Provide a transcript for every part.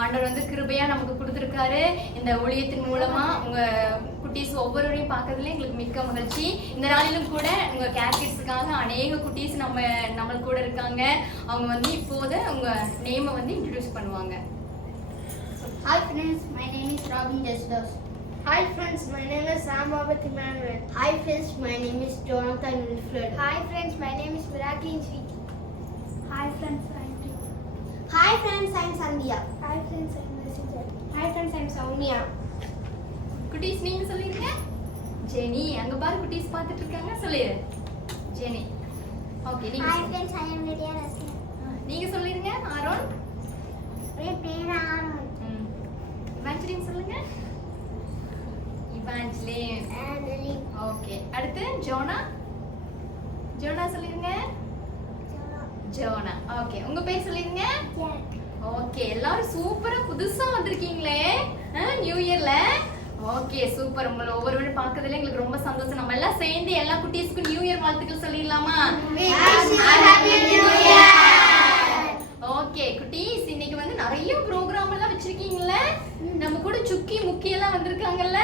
ஆண்டவர் வந்து கிருபையா நமக்கு கொடுத்துருக்காரு. இந்த ஊழியத்தின் மூலமா உங்க குட்டீஸ் ஒவ்வொருவரையும் பார்க்கறதுல எங்களுக்கு மிக்க மகிழ்ச்சி. இந்த நாளிலும் கூட உங்க கேர் கிட்ஸுக்காக அநேக குட்டீஸ் நம்ம கூட இருக்காங்க. அவங்க வந்து இப்போது உங்க நேமை வந்து இன்ட்ரடியூஸ் பண்ணுவாங்க. Hi friends, my name is Robin Desdos. Hi friends, my name is Sam Babat Emmanuel. Hi friends, my name is Jonathan Wilfred. Hi friends, my name is Miraculin Sweet. Hi friends, I am Hi friends, I am Sandhya. Hi friends, I am Messenger. Hi friends, I am Soumya. குட்டீஸ் நீங்க சொல்லிருங்க. Jenny, அங்க பாரு குட்டீஸ் பார்த்துட்டு இருக்காங்க. சொல்லிரு Jenny. Okay நீங்க Hi friends, I am Lydia Rasina. நீங்க சொல்லிருங்க. ஆரோன். என் பேர் ஆரோன். இவாஞ்சலின் சொல்லுங்க. இவாஞ்சலின். Adeline. ஓகே அடுத்து ஜோனா. ஜோனா சொல்லிருங்க. ஜோனா. ஓகே உங்க பேர் சொல்லிருங்க. Jack. ஓகே எல்லாரும் சூப்பரா புதுசா வந்திருக்கீங்களே நியூ இயர்ல. Okay super. உங்களை ஒவ்வொருவரும் பார்க்கறதுல எங்களுக்கு ரொம்ப சந்தோஷம். நம்ம எல்லாம் சேர்ந்து எல்லா குட்டீஸ்க்கும் நியூ இயர் வாழ்த்துக்கள் சொல்லிடலாமா? Happy New Year. ஓகே குட்டீஸ் இன்னைக்கு வந்து நிறைய ப்ரோக்ராம் எல்லாம் வச்சிருக்கீங்கல்ல. நம்ம கூட சுக்கி முக்கி எல்லாம் வந்திருக்காங்கல்ல.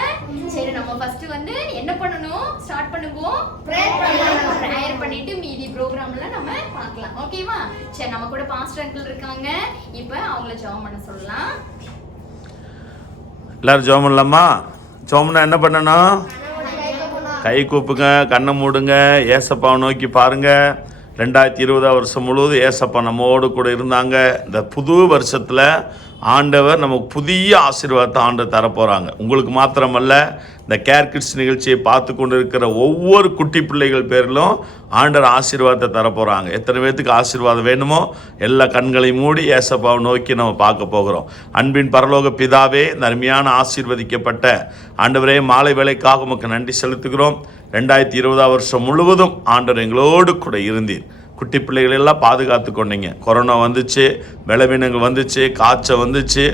சரி நம்ம ஃபர்ஸ்ட் வந்து என்ன பண்ணணும் ஸ்டார்ட் பண்ணுவோம். ப்ரேயர் பண்ணிட்டு மீதி ப்ரோக்ராம் எல்லாம் நம்ம பார்க்கலாம். ஓகேவா? சரி நம்ம கூட பாஸ்டர் அங்கிள் இருக்காங்க. இப்போ அவங்கள ஜெபம் பண்ண சொல்லலாம். எல்லாரும் ஜெபம் பண்ணலாமா? ஜெபம்னா என்ன பண்ணணும்? கை கூப்புங்க, கண்ணை மூடுங்க, ஏசப்பாவை நோக்கி பாருங்க. 2020 வருஷம் முழுவதும் ஏசப்பா நம்மோடு கூட இருந்தாங்க. இந்த புது வருஷத்தில் ஆண்டவர் நமக்கு புதிய ஆசீர்வாதத்தை ஆண்டவர் தரப்போகிறாங்க. உங்களுக்கு மாத்திரமல்ல, இந்த கேர் கிட்ஸ் நிகழ்ச்சியை பார்த்து கொண்டு இருக்கிற ஒவ்வொரு குட்டி பிள்ளைகள் பேரிலும் ஆண்டவர் ஆசீர்வாதத்தை தரப்போகிறாங்க. எத்தனை பேர்த்துக்கு ஆசீர்வாதம் வேணுமோ எல்லா கண்களையும் மூடி ஏசப்பாவை நோக்கி நம்ம பார்க்க போகிறோம். அன்பின் பரலோக பிதாவே, இந்த அருமையான ஆசீர்வதிக்கப்பட்ட ஆண்டவரே மாலை வேளைக்காக உமக்கு நன்றி செலுத்துகிறோம். 2020 வருஷம் முழுவதும் ஆண்டவர் எங்களோடு கூட இருந்தீர். குட்டி பிள்ளைகள் எல்லாம் பாதுகாத்து கொண்டீங்க. கொரோனா வந்துச்சு, பலவீனங்கள் வந்துச்சு, காய்ச்சல் வந்துச்சு.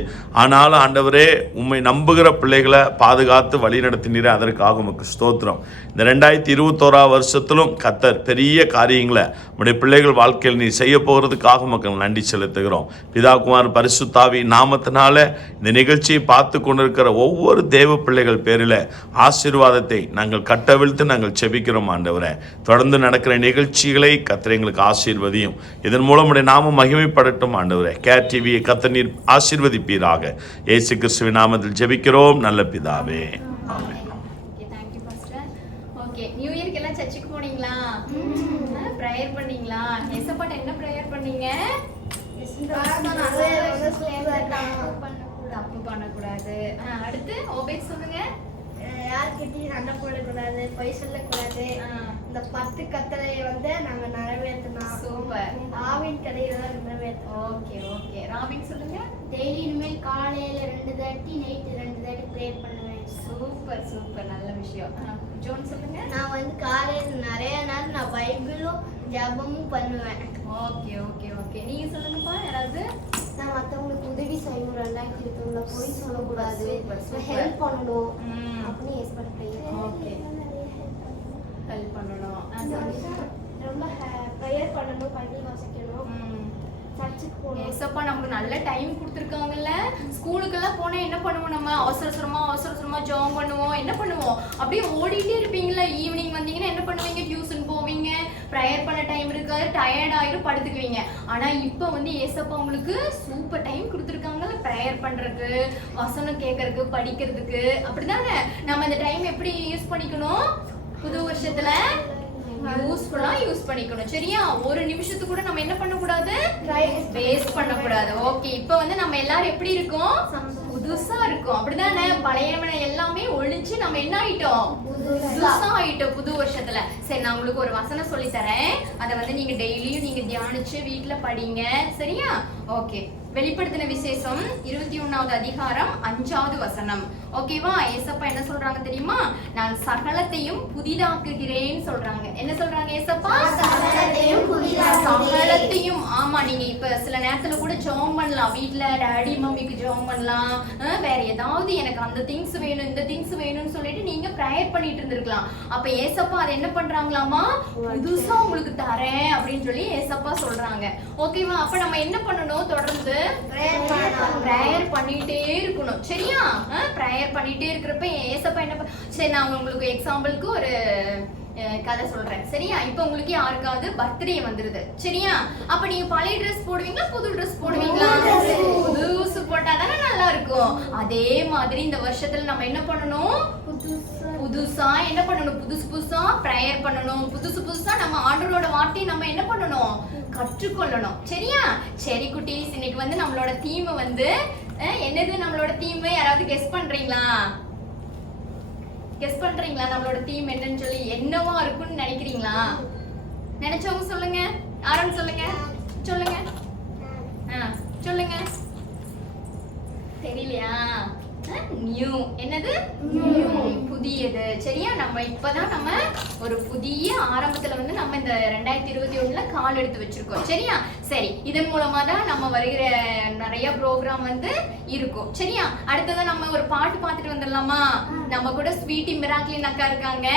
ஆனாலும் ஆண்டவரே உம்மை நம்புகிற பிள்ளைகளை பாதுகாத்து வழி நடத்தினீரே, அதற்காக உமக்கு ஸ்தோத்திரம். இந்த 2021 வருஷத்திலும் கர்த்தர் பெரிய காரியங்களை உடைய பிள்ளைகள் வாழ்க்கையில் நீ செய்ய போகிறதுக்காக உமக்கு நன்றி செலுத்துகிறோம். பிதா குமார் பரிசுத்தாவி நாமத்தினால இந்த நிகழ்ச்சியை பார்த்து கொண்டிருக்கிற ஒவ்வொரு தேவ பிள்ளைகள் பேரில் ஆசீர்வாதத்தை நாங்கள் கட்டவிழ்த்து நாங்கள் செபிக்கிறோம். ஆண்டவரே தொடர்ந்து நடக்கிற நிகழ்ச்சிகளை கர்த்தர் எங்களுக்கு ஆசீர்வதியும். இதன் மூலம் உடைய நாமம் மகிமைப்படட்டும். ஆண்டவரே கேர் டிவியை கர்த்தர் நீர் ஆசீர்வதிப்பீராக. இயேசு கிறிஸ்துவின் நாமத்தில் ஜெபிக்கிறோம் நல்ல பிதாவே. ஆமென். Okay thank you pastor. Okay new இயர்க்கு எல்லாம் சர்ச்சுக்கு போனீங்களா? பிரேயர் பண்ணீங்களா? ஏசப்பாட்ட என்ன பிரேயர் பண்ணீங்க? தப்பு பண்ணக்கூடாது. அடுத்து ஓபேக் சொல்லுங்க. யார்கிட்டயும் சண்டை போடக்கூடாது, பொய் சொல்லக்கூடாது. இந்த 10 கட்டளையை வந்து நாங்க நிறைவேற்றணும். சூப்பர். ஆவின் கடையில நிறைவேற்றணும். ஓகே ஓகே ராபின் சொல்லுங்க. டெய்லி இனிமேல் காலையில 2:30 நைட் 2:30 ப்ரேயர் பண்ணுவேன். சூப்பர் சூப்பர் நல்ல விஷயம். ஜோன் சொல்லுங்க. நான் வந்து காலையில நிறைய நேரம் நான் பைபிளும் ஜெபமும் பண்ணுவேன். ஓகே ஓகே ஓகே நீங்க சொல்லுங்கப்பா. யாராவது? நான் மற்றவங்களுக்கு உதவி செய்யணும். 2020 பொய் சொல்லக்கூடாது, ஹெல்ப் பண்ணணும் அப்படின்னு எக்ஸ்பெக்ட் ஓகே ஹெல்ப் பண்ணணும். ரொம்ப ப்ரேயர் பண்ணணும், பைபிள் வாசிக்கணும், சர்ச்சுக்கு போகணும். ஏசப்பா நமக்கு நல்ல டைம் கொடுத்துருக்காங்கல்ல. ஸ்கூலுக்கெல்லாம் போனால் என்ன பண்ணுவோம்? நம்ம அவசர அவசரமா ஜாம் பண்ணுவோம். என்ன பண்ணுவோம்? அப்படியே ஓடிட்டே இருப்பீங்களா? ஈவினிங் வந்தீங்கன்னா என்ன பண்ணுவீங்க? டியூஷன் போவீங்க, ப்ரேயர் பண்ண டைம் இருக்காது, டயர்ட் ஆயிரும், படுத்துக்குவீங்க. ஆனால் இப்போ வந்து ஏசப்பா உங்களுக்கு சூப்பர் டைம் கொடுத்துருக்காங்கல்ல ப்ரேயர் பண்ணுறதுக்கு, வசனம் கேட்கறதுக்கு, படிக்கிறதுக்கு. அப்படிதானே நம்ம இந்த டைம் எப்படி யூஸ் பண்ணிக்கணும்? புது வருஷத்துல யூஸ்ஃபுல்லா யூஸ் பண்ணிக்கணும். சரியா? ஒரு நிமிஷத்துக்கு கூட நம்ம என்ன பண்ணக்கூடாது? வேஸ்ட் பண்ணக்கூடாது. ஓகே இப்போ வந்து நம்ம எல்லாரும் எப்படி இருக்கோம்? புதுசா இருக்கும். அப்படிதானே? பழையவனை எல்லாமே ஒழிச்சு நம்ம என்ன ஆயிட்டோம்? புதுசா ஆயிட்டோம் புது வருஷத்துல. சரி நான் உங்களுக்கு ஒரு வசனம் சொல்லி தரேன். அதை வந்து நீங்க டெய்லியும் நீங்க தியானிச்சு வீட்டுல படிங்க. சரியா? ஓகே வெளிப்படுத்தின விசேஷம் 21வது அதிகாரம் 5வது வசனம். ஓகேவா? ஏசப்பா என்ன சொல்றாங்க தெரியுமா? நான் சகலத்தையும் புதிதாக்குகிறேன் சொல்றாங்க. என்ன சொல்றாங்க ஏசப்பா? சகலத்தையும். ஆமா நீங்க இப்ப சில நேரத்துல கூட ஜெபம் பண்ணலாம். வீட்டுல டாடி மம்மிக்கு ஜெபம் பண்ணலாம். வேற ஏதாவது எனக்கு அந்த திங்ஸ் வேணும் இந்த திங்ஸ் வேணும்னு சொல்லிட்டு நீங்க ப்ரேயர் பண்ணிட்டு இருந்திருக்கலாம். அப்ப ஏசப்பா அதை என்ன பண்றாங்களாமா? புதுசா உங்களுக்கு தரேன் அப்படின்னு சொல்லி ஏசப்பா சொல்றாங்க. ஓகேவா? அப்ப நம்ம என்ன பண்ணணும்? தொடர்ந்து ப்ரேயர் பண்ணிட்டே இருக்கணும். சரியா? ப்ரேயர் பண்ணிட்டே இருக்கிறப்ப ஏசப்பா என்ன சரி, நான் உங்களுக்கு எக்ஸாம்பிளுக்கு ஒரு கதை சொல்றேன். சரியா? இப்போ உங்களுக்கு யாருக்காவது பர்த்டே வந்துருது. சரியா? அப்ப நீங்க பழைய ட்ரெஸ் போடுவீங்களா, புது ட்ரெஸ் போடுவீங்களா? புதுசு போட்டாதானே நல்லா இருக்கும். அதே மாதிரி இந்த வருஷத்துல நம்ம என்ன பண்ணணும்? புதுசா என்ன பண்ணணும்? புதுசா ப்ரேயர் பண்ணணும். புதுசா நம்ம ஆண்டவரோட வார்த்தையை நம்ம என்ன பண்ணணும்? கற்றுக்கொள்ளணும். சரியா? சரி குட்டீஸ், இன்னைக்கு வந்து நம்மளோட தீம் வந்து என்னது? நம்மளோட தீம் யாராவது கெஸ் பண்றீங்களா? கெஸ் பண்றீங்களா நம்மளோட தீம் என்னன்னு சொல்லி? என்னவா இருக்கும்னு நினைக்கிறீங்களா? நினைச்சவங்க சொல்லுங்க. ஆரம்பி சொல்லுங்க. சொல்லுங்க. சொல்லுங்க. தெரியலையா? நியூ. என்னது? நியூ, புதியது. சரியா? நம்ம இப்பதான் நம்ம ஒரு புதிய ஆரம்பத்துல வந்து நம்ம இந்த 2021ல கால் எடுத்து வச்சிருக்கோம். சரியா? சரி, இதன் மூலமா தான் நம்ம வருகிற நிறைய ப்ரோக்ராம் வந்து இருக்கும். சரியா? அடுத்ததான் நம்ம ஒரு பாட்டு பார்த்துட்டு வந்துடலாமா? நம்ம கூட ஸ்வீட்டி மிராக்லின் அக்கா இருக்காங்க.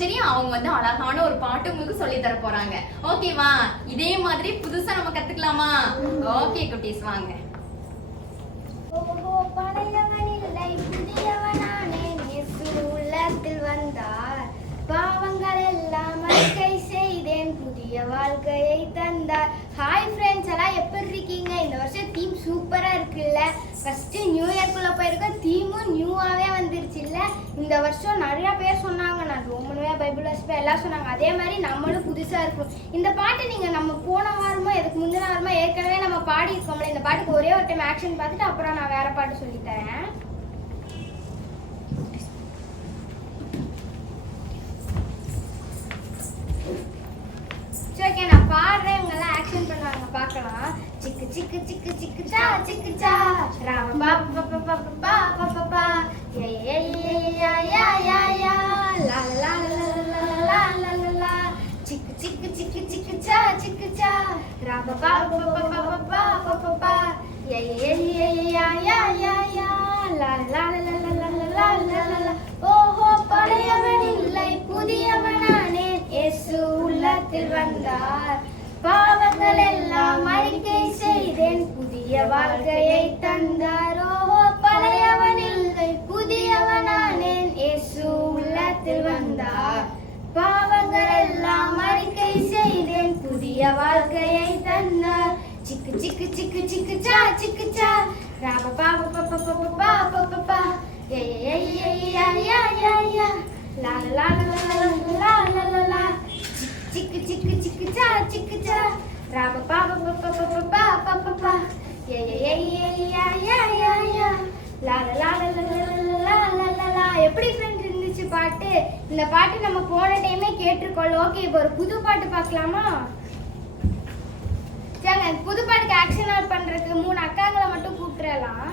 சரியா? அவங்க வந்து அழகான ஒரு பாட்டு உங்களுக்கு சொல்லி தர போறாங்க. ஓகேவா? இதே மாதிரி புதுசா நம்ம கத்துக்கலாமா? ஓகே குட்டீஸ், வாங்க. பழையவனில்லை புதியவனானேன், இயேசு உள்ளத்தில் வந்தார். பாவங்கள் எல்லாம் அறிக்கை செய்தேன், புதிய வாழ்க்கையை தந்தார். ஹாய் ஃப்ரெண்ட்ஸ், எல்லாம் எப்படி இருக்கீங்க? இந்த வருஷம் தீம் சூப்பரா இருக்குல்ல? ஃபர்ஸ்ட் நியூ இயர்க்குள்ள போயிருக்கோம், தீமும் நியூவாவே வந்துருச்சு இல்ல? இந்த வருஷம் நிறைய பேர் சொன்னாங்க, நான் ரோமனுவே பைபிள் வாசிப்பேன் எல்லாம் சொன்னாங்க. அதே மாதிரி நம்மளும் புதுசா இருக்கும். இந்த பாட்டு நீங்க நம்ம போன வாரமோ எதுக்கு முந்தின வாரமோ ஏற்கனவே நம்ம பாடி இருக்கோம்ல. இந்த பாட்டுக்கு ஒரே ஒரு டைம் ஆக்ஷன் பார்த்துட்டு அப்புறம் நான் வேற பாட்டு சொல்லி தரேன். ஓகே, நான் பாடுறேன், இவங்க எல்லாம் ஆக்ஷன் பண்ணுவாங்க, பார்க்கலாம். சிக்கு சிக்கு சிக்கு சிக்கு சா சிக்கு சா ராம பா பா பா பா பா பா பா பா யா யா யா யா யா யா லா லா லா லா லா லா லா சிக்கு சிக்கு சிக்கு சிக்கு சா சிக்கு சா ராம பா பா பா பா பா பா பா பா யா யா யா யா யா யா யா லா லா லா லா லா லா லா லா. ஓஹோ, பழையவன் இல்லை புதியவனானேன், இயேசு உள்ளத்தில் வந்தார். பாவங்கள் எல்லாம் அறிக்கை செய்தேன், புதிய வாழ்க்கையை தந்தார். ஓஹோ, பழையவன் இல்லை புதியவனானேன், இயேசு உள்ளத்தில் வந்தார். பாவங்கள் எல்லாம் அறிக்கை செய்தேன், புதிய வாழ்க்கையை தந்தார். சிக்கு சிக்கு சிக்கு சிக்கு சா சிக்கு சா ராப பாப பா பா பா பா பா பா பா யா யா யா யா யா யா யா லா லா லா லா லா லா லா லா சிக்கு சிக்கு சிக்கு சா சிக்கு சா ராப பாப பா பா பா பா பா பா பா யா யா யா யா யா யா யா லா லா லா லா லா லா லா. எப்படி ஃப்ரெண்ட்ஸ் இருந்துச்சு பாட்டு? இந்த பாட்டு நம்ம போன டைமே கேட்டிருக்கோம். ஓகே, இப்போ ஒரு புது பாட்டு பார்க்கலாமா? சரி, புது பாட்டுக்கு ஆக்ஷன் பண்றதுக்கு 3 அக்காங்களை மட்டும் கூப்பிட்டுறலாம்.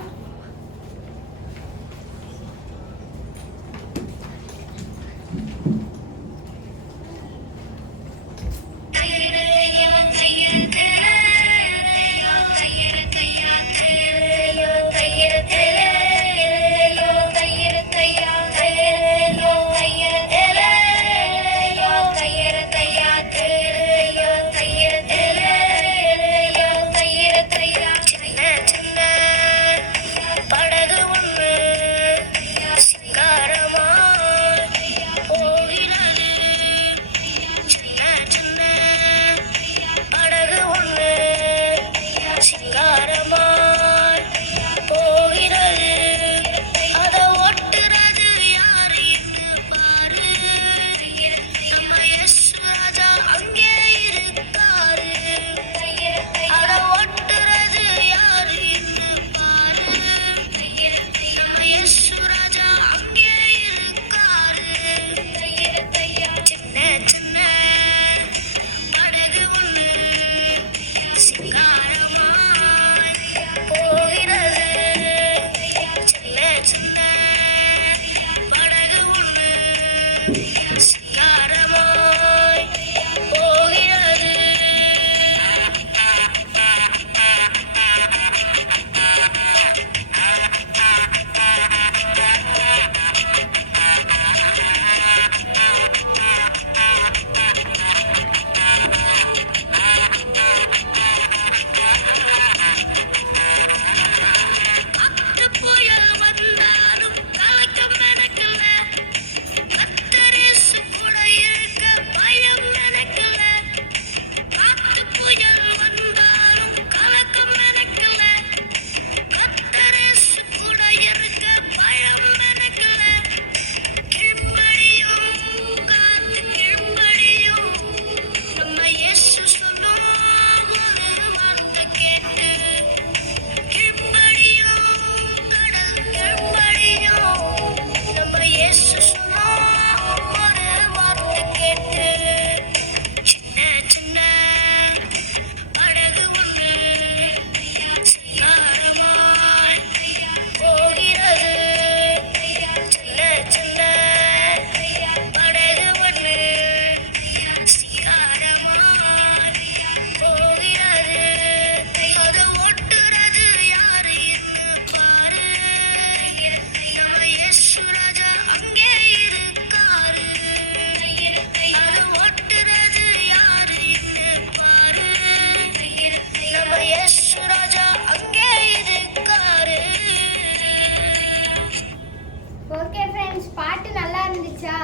ஓகே ஃப்ரெண்ட்ஸ், பாட்டு நல்லா இருந்துச்சா?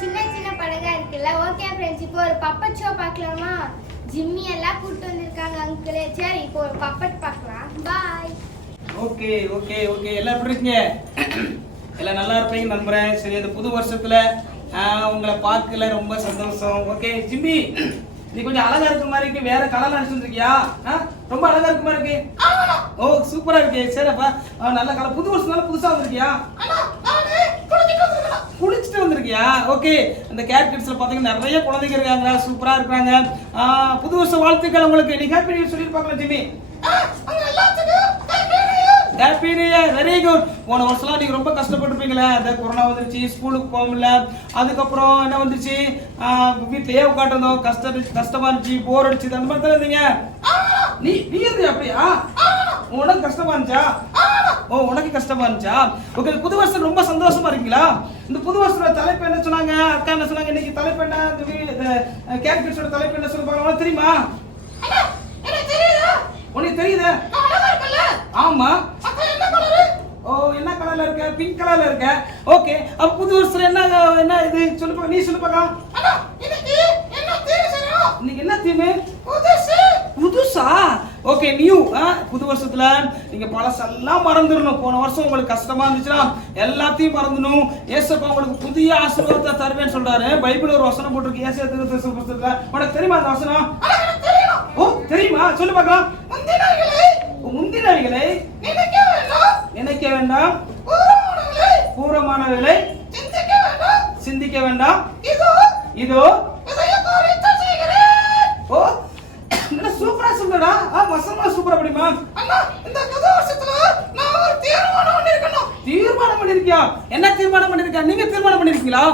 சின்ன சின்ன படகா இருக்குல்ல. ஓகே ஃப்ரெண்ட்ஸ், இப்போ ஒரு பப்பட் ஷோ பார்க்கலாமா? ஜிம்மி எல்லாம் கூப்பிட்டு வந்திருக்காங்க அங்கிள். சரி, இப்போ ஒரு பப்பட் பார்க்கலாம். பாய். ஓகே ஓகே ஓகே எல்லாம் எப்படி இருக்கீங்க? எல்லாம் நல்லா இருப்பீங்க நம்புறேன். சரி, இந்த புது வருஷத்துல உங்களை பார்க்கல ரொம்ப சந்தோஷம். ஓகே ஜிம்மி, நீ கொஞ்சம் அழகா இருக்க மாதிரி இருக்கு. வேற கலர்ல அடிச்சுருக்கியா? ரொம்ப அழகா இருக்க மாதிரி இருக்கு. ஓ சூப்பரா இருக்கு. சரிப்பா, நல்ல கலர். புது வருஷம் புதுசா வந்திருக்கியா? குளிச்சுட்டு வந்திருக்கியா? ஓகே, இந்த கேர் கிட்ஸ்ல பாத்தீங்கன்னா நிறைய குழந்தைங்க இருக்காங்க, சூப்பரா இருக்காங்க. புது வருஷ வாழ்த்துக்கள் உங்களுக்கு. நீ ஹாப்பி நியூ இயர் சொல்லிருப்பாங்களா Jimmy? Happy new year, very good. போன வருஷம்லாம் நீங்க ரொம்ப கஷ்டப்பட்டிருப்பீங்களே. அந்த கொரோனா வந்துருச்சு, ஸ்கூலுக்கு போக முடியல. அதுக்கப்புறம் என்ன வந்துருச்சு, வீட்லயே உட்காந்துருந்தோம், கஷ்டமா இருந்துச்சு, போர் அடிச்சு, அந்த மாதிரி தான் இருந்தீங்க. நீ இருந்தியா? அப்படியா? உனக்கு கஷ்டமா இருந்துச்சா? ஓ, உனக்கு கஷ்டமா இருந்துச்சா? ஓகே, புது வருஷம் ரொம்ப சந்தோஷமா இருக்கீங்களா? இந்த புது வருஷத்தோட தலைப்பு என்ன சொன்னாங்க? அக்கா என்ன சொன்னாங்க? இன்னைக்கு தலைப்பு என்ன? இந்த கேர் கிட்ஸோட தலைப்பு என்ன சொல்லுவாங்க? உனக்கு தெரியுமா? உனக்கு தெரியுதா? ஆமா. ஓ, என்ன கலர்ல இருக்க? பிங்க் கலர்ல இருக்க. ஓகே, அப்ப புது வருஷத்துல என்ன இது சொல்லுப்பா, நீ சொல்லுப்பா. இன்னைக்கு என்ன தீம்? புதுசா? Okay, new. புது வருஷத்துல நீங்க பழசெல்லாம் மறந்துடணும். போன வருஷம் உங்களுக்கு கஷ்டமா இருந்துச்சுன்னா எல்லாத்தையும் மறந்துடணும். ஏசப்பா உங்களுக்கு புதிய ஆசீர்வாதத்தை தருவேன்னு சொல்றாரு. பைபிள் ஒரு வசனம் போட்டிருக்கு, ஏசாயா 30:10. உனக்கு தெரியுமா அந்த வசனம்? ஓ, தெரியுமா? சொல்லு பார்க்கலாம். முந்தினவைகளை நினைக்க வேண்டாம், பூரமானவைகளை சிந்திக்க வேண்டாம், இதோ ஓ, என்ன சூப்பரா சொல்றடா. வசனம் சூப்பரா படிமா. இந்த புது வருஷத்துல நான் ஒரு தீர்மானம் பண்ணிருக்கேன். தீர்மானம் பண்ணிருக்கியா? என்ன தீர்மானம் பண்ணிருக்க? நீங்க தீர்மானம் பண்ணிருக்கீங்களா?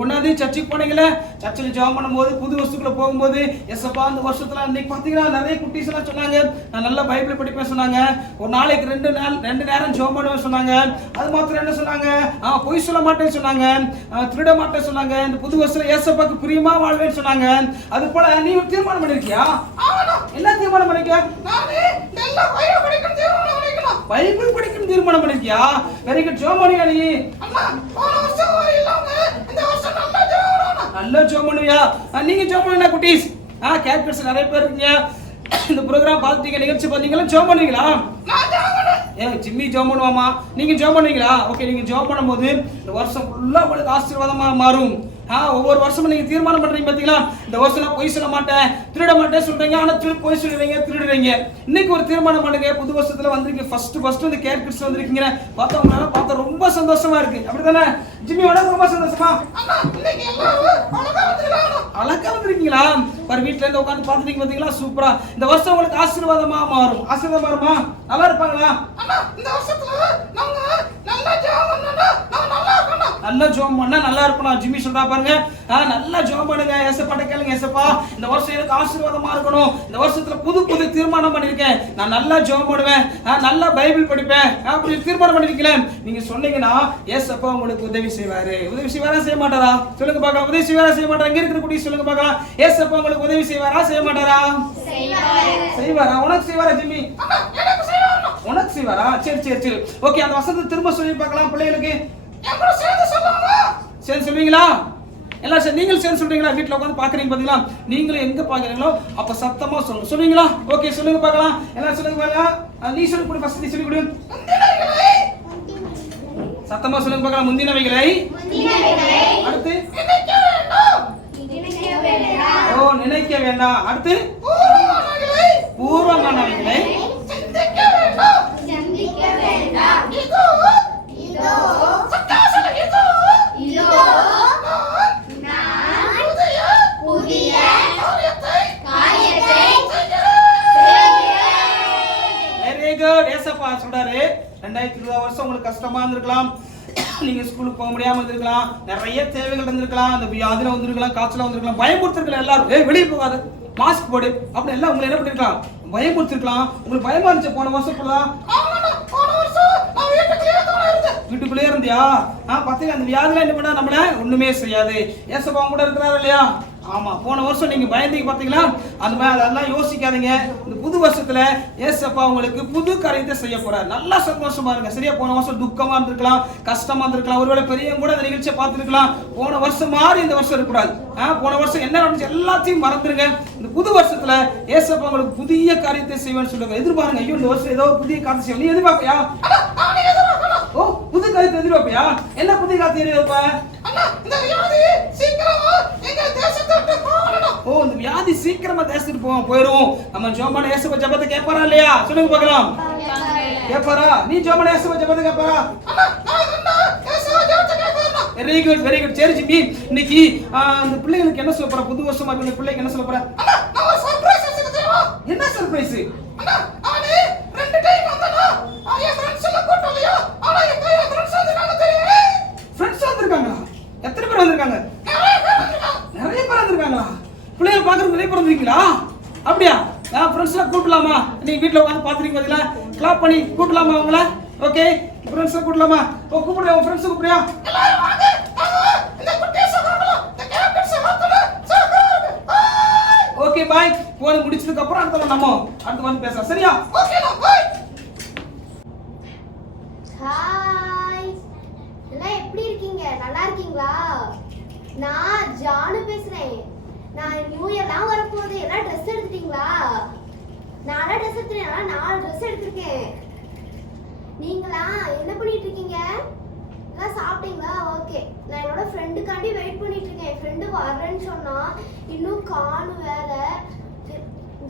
ஒன்னாவது சர்ச்சுக்கு போனீங்களே, சர்ச்சில் ஜெபம் பண்ணும்போது புது வருஷத்துக்குள்ள போகும்போது எஸ்அப்பா இந்த வருஷத்துல இன்னைக்கு பாத்தீங்கன்னா நிறைய குட்டீஸ் எல்லாம் சொன்னாங்க, நான் நல்லா பைபிள் படிப்பேன் சொன்னாங்க. ஒரு நாளைக்கு 2 நேரம் ஜெபம் பண்ணுவேன் சொன்னாங்க. அது மாத்திரம் என்ன சொன்னாங்க, பொய் சொல்ல மாட்டேன்னு சொன்னாங்க, திருட மாட்டேன்னு சொன்னாங்க. இந்த புது வருஷத்துல ஏசப்பாக்கு பிரியமா வாழ்வேன்னு சொன்னாங்க. அது போல நீ ஒரு தீர்மானம் பண்ணிருக்கியா? என்ன தீர்மானம் பண்ணிருக்கியா? பைபிள் படிக்கணும் தீர்மானம் பண்ணிருக்கியா? Very good. ஜெபம் பண்ணியா நீ? நல்ல ஜெபம் பண்ணுவியா? நீங்க ஜெபம் பண்ணுங்க குட்டீஸ். கேர் கிட்ஸ் நிறைய பேர் இருக்கீங்க. இந்த ப்ரோகிராம் பார்த்துட்டீங்க, நிகழ்ச்சி பார்த்தீங்களா? ஜெபம் பண்ணுவீங்களா? ஜிம்மி ஜெபம் பண்ணுவாமா? நீங்க ஜெபம் பண்ணுவீங்களா? ஓகே, நீங்க ஜெபம் பண்ணும்போது இந்த வருஷம் ஃபுல்லா உங்களுக்கு ஆசீர்வாதமா மாறும். ஒவ்வொரு வருஷமும் நீங்க தீர்மானம் பண்றீங்க பாத்தீங்களா? இந்த வருஷம் நான் பொய் சொல்ல மாட்டேன், திருட மாட்டேன் சொல்றீங்க, ஆனா பொய் சொல்லுவீங்க, திருடுறீங்க. இன்னைக்கு ஒரு தீர்மானம் பண்ணுங்க. புது வருஷத்துல வந்திருக்கீங்க, ஃபர்ஸ்ட் இந்த கேர் கிட்ஸ் வந்திருக்கீங்க. பார்த்தவங்களால பார்த்தா ரொம்ப சந்தோஷமா இருக்கு. அப்படிதானே ஜிம்மி? உனக்கு ரொம்ப சந்தோஷமா? அழகா வந்திருக்கீங்களா? ஒரு வீட்டுல இருந்து உட்காந்து பாத்துட்டீங்க பாத்தீங்களா? சூப்பரா. இந்த வருஷம் உங்களுக்கு ஆசீர்வாதமா மாறும். ஆசீர்வாதம் மாறுமா? நல்லா இருப்பாங்களா? இந்த வருஷத்துல நாங்க நல்லா ஜெபம் பண்ணா நல்லா இருக்கணும். நல்லா ஜெபம் பண்ணா நல்லா இருக்கணும். ஜிம்மி சொல்றா பாருங்க, நல்லா ஜெபம் பண்ணுங்க. ஏசப்பாட்ட கேளுங்க, ஏசப்பா இந்த வருஷம் எனக்கு ஆசீர்வாதமா இருக்கணும். இந்த வருஷத்துல புது தீர்மானம் பண்ணிருக்கேன். நான் நல்லா ஜெபம் பண்ணுவேன், நல்லா பைபிள் படிப்பேன். அப்படி தீர்மானம் பண்ணிருக்கீங்களே, நீங்க சொன்னீங்கன்னா ஏசப்பா உங்களுக்கு உதவி செய்வாரு. உதவி செய்வாரா செய்ய மாட்டாரா? சொல்லுங்க பார்க்கலாம். உதவி செய்வாரா செய்ய மாட்டாரா? இங்க இருக்கிற குட்டி சொல்லுங்க பார்க்கலாம். ஏசப்பா உங்களுக்கு உதவி செய்வாரா செய்ய மாட்டாரா? செய்வாரா? உனக்கு செய்வாரா ஜிம்மி? உனக்கு செய்வாரா? சரி. ஓகே, அந்த வசனத்தை திரும்ப சொல்லி பார்க்கலாம் பிள்ளைகளுக்கு. சேர்ந்து சொல்லுவீங்களா? எல்லாம் சரி, நீங்களும் சேர்ந்து சொல்றீங்களா? வீட்டுல உட்காந்து பாக்குறீங்க பாத்தீங்களா? நீங்களும் எங்க பாக்குறீங்களோ அப்ப சத்தமா சொல்லுங்க. சொல்லுவீங்களா? ஓகே, சொல்லுங்க பார்க்கலாம். எல்லாம் சொல்லுங்க பார்க்கலாம். நீ சொல்லி கொடு, ஃபர்ஸ்ட் நீ சொல்லி கொடு. சத்தமா சொல்லுங்க பார்க்கலாம். முந்தினவைகளை அடுத்து நினைக்க வேண்டாம். அடுத்து பூர்வமானவைகளை சொல்றாரு. 2020 வருஷம் உங்களுக்கு கஷ்டமா இருந்திருக்கலாம். நீங்க ஸ்கூலுக்கு போக முடியாம இருந்திருக்கலாம், நிறைய தேவைகள் இருந்திருக்கலாம், அந்த வியாதில வந்திருக்கலாம், காய்ச்சல வந்திருக்கலாம், பயமுறுத்திருக்கலாம். எல்லாரும் வெளியே போகாத, மாஸ்க் போடு அப்படி எல்லாம் உங்களை என்ன பண்ணிருக்கலாம், பயமுறுத்திருக்கலாம். உங்களுக்கு பயமா இருந்துச்சு போன வருஷம் போலாம்? வீட்டுக்குள்ளே இருந்தியா? பாத்தீங்க, அந்த வியாதில என்ன பண்ணா நம்மள ஒண்ணுமே செய்யாது. ஏசப்பா கூட இருக்கிறாரு இல்லையா? ஆமா, போன வருஷம் நீங்க பயந்தீங்க பாத்தீங்களா? அந்த மாதிரி அதெல்லாம் யோசிக்காதீங்க. இந்த புது வருஷத்துல ஏசப்பா உங்களுக்கு புது காரியத்தை செய்ய போறாரு. நல்லா சந்தோஷமா இருங்க. சரியா? போன வருஷம் துக்கமா இருந்திருக்கலாம், கஷ்டமா இருந்திருக்கலாம், ஒருவேளை பெரியவங்க கூட இந்த நிகழ்ச்சியை பார்த்துருக்கலாம். போன வருஷம் மாதிரி இந்த வருஷம் இருக்கக்கூடாது. போன வருஷம் என்ன நடந்துச்சு எல்லாத்தையும் மறந்துருங்க. இந்த புது வருஷத்துல ஏசப்பா உங்களுக்கு புதிய காரியத்தை செய்வேன்னு சொல்லுங்க. எதிர்பாருங்க. ஐயோ, இந்த வருஷம் ஏதோ புதிய காரியத்தை செய்வோம். நீ எதிர்பார்ப்பியா? ஓ, புது காரியத்தை எதிர்பார்ப்பியா? என்ன புதிய காரியத்தை எதிர்பார்ப்ப? ஓ, இந்த வியாதி சீக்கிரமா தேசத்துக்கு போயிரும். நம்ம ஜோமான ஏசப்பா ஜெபத்தை கேட்பாரா இல்லையா? சொல்லுங்க பார்க்கலாம். கேட்பாரா? நீ ஜோமான ஏசப்பா ஜெபத்தை கேட்பாரா? Very good, very good. சரி ஜிம்மி, இன்னைக்கு அந்த பிள்ளைகளுக்கு என்ன சொல்ல போற? புது வருஷமா இந்த பிள்ளைக்கு என்ன சொல்ல போற? என்ன சர்ப்ரைஸ்? ஃப்ரெண்ட்ஸ் வந்திருக்காங்களா? எத்தனை பேர் வந்திருக்காங்க? நிறைய பேர் வந்திருக்காங்களா? பிள்ளைகள் பார்க்கறதுக்கு நிறைய பேர் வந்திருக்கீங்களா? அப்படியா? ஃப்ரெண்ட்ஸ்லாம் கூட்டலாமா? நீங்க வீட்டில் உட்காந்து பார்த்துருக்கீங்க பார்த்தீங்களா? கிளாப் பண்ணி கூட்டலாமா அவங்கள? ஓகே, ஃப்ரெண்ட்ஸை கூட்டலாமா? ஓ, கூப்பிடுறியா? உன் ஃப்ரெண்ட்ஸை கூப்பிடுறியா? ஓகே, பாய். போன் முடிச்சதுக்கு அப்புறம் அடுத்த வந்து பேசலாம். சரியா? ஓகே, பாய். ஹாய், எல்லாம் எப்படி இருக்கீங்க? நல்லா இருக்கீங்களா? நான் ஜானு பேசுறேன். நான் நியூ இயர்லாம் வரப்போகுது. எல்லாம் ட்ரெஸ் எடுத்துட்டீங்களா? நான்லாம் ட்ரெஸ் எடுத்துட்டேன். 4 ட்ரெஸ் எடுத்திருக்கேன். நீங்களா என்ன பண்ணிட்டு இருக்கீங்க? எல்லாம் சாப்பிட்டீங்களா? ஓகே, நான் என்னோட ஃப்ரெண்டுக்காண்டி வெயிட் பண்ணிட்டு இருக்கேன். என் ஃப்ரெண்டு வரேன்னு சொன்னா இன்னும் காணும். வேற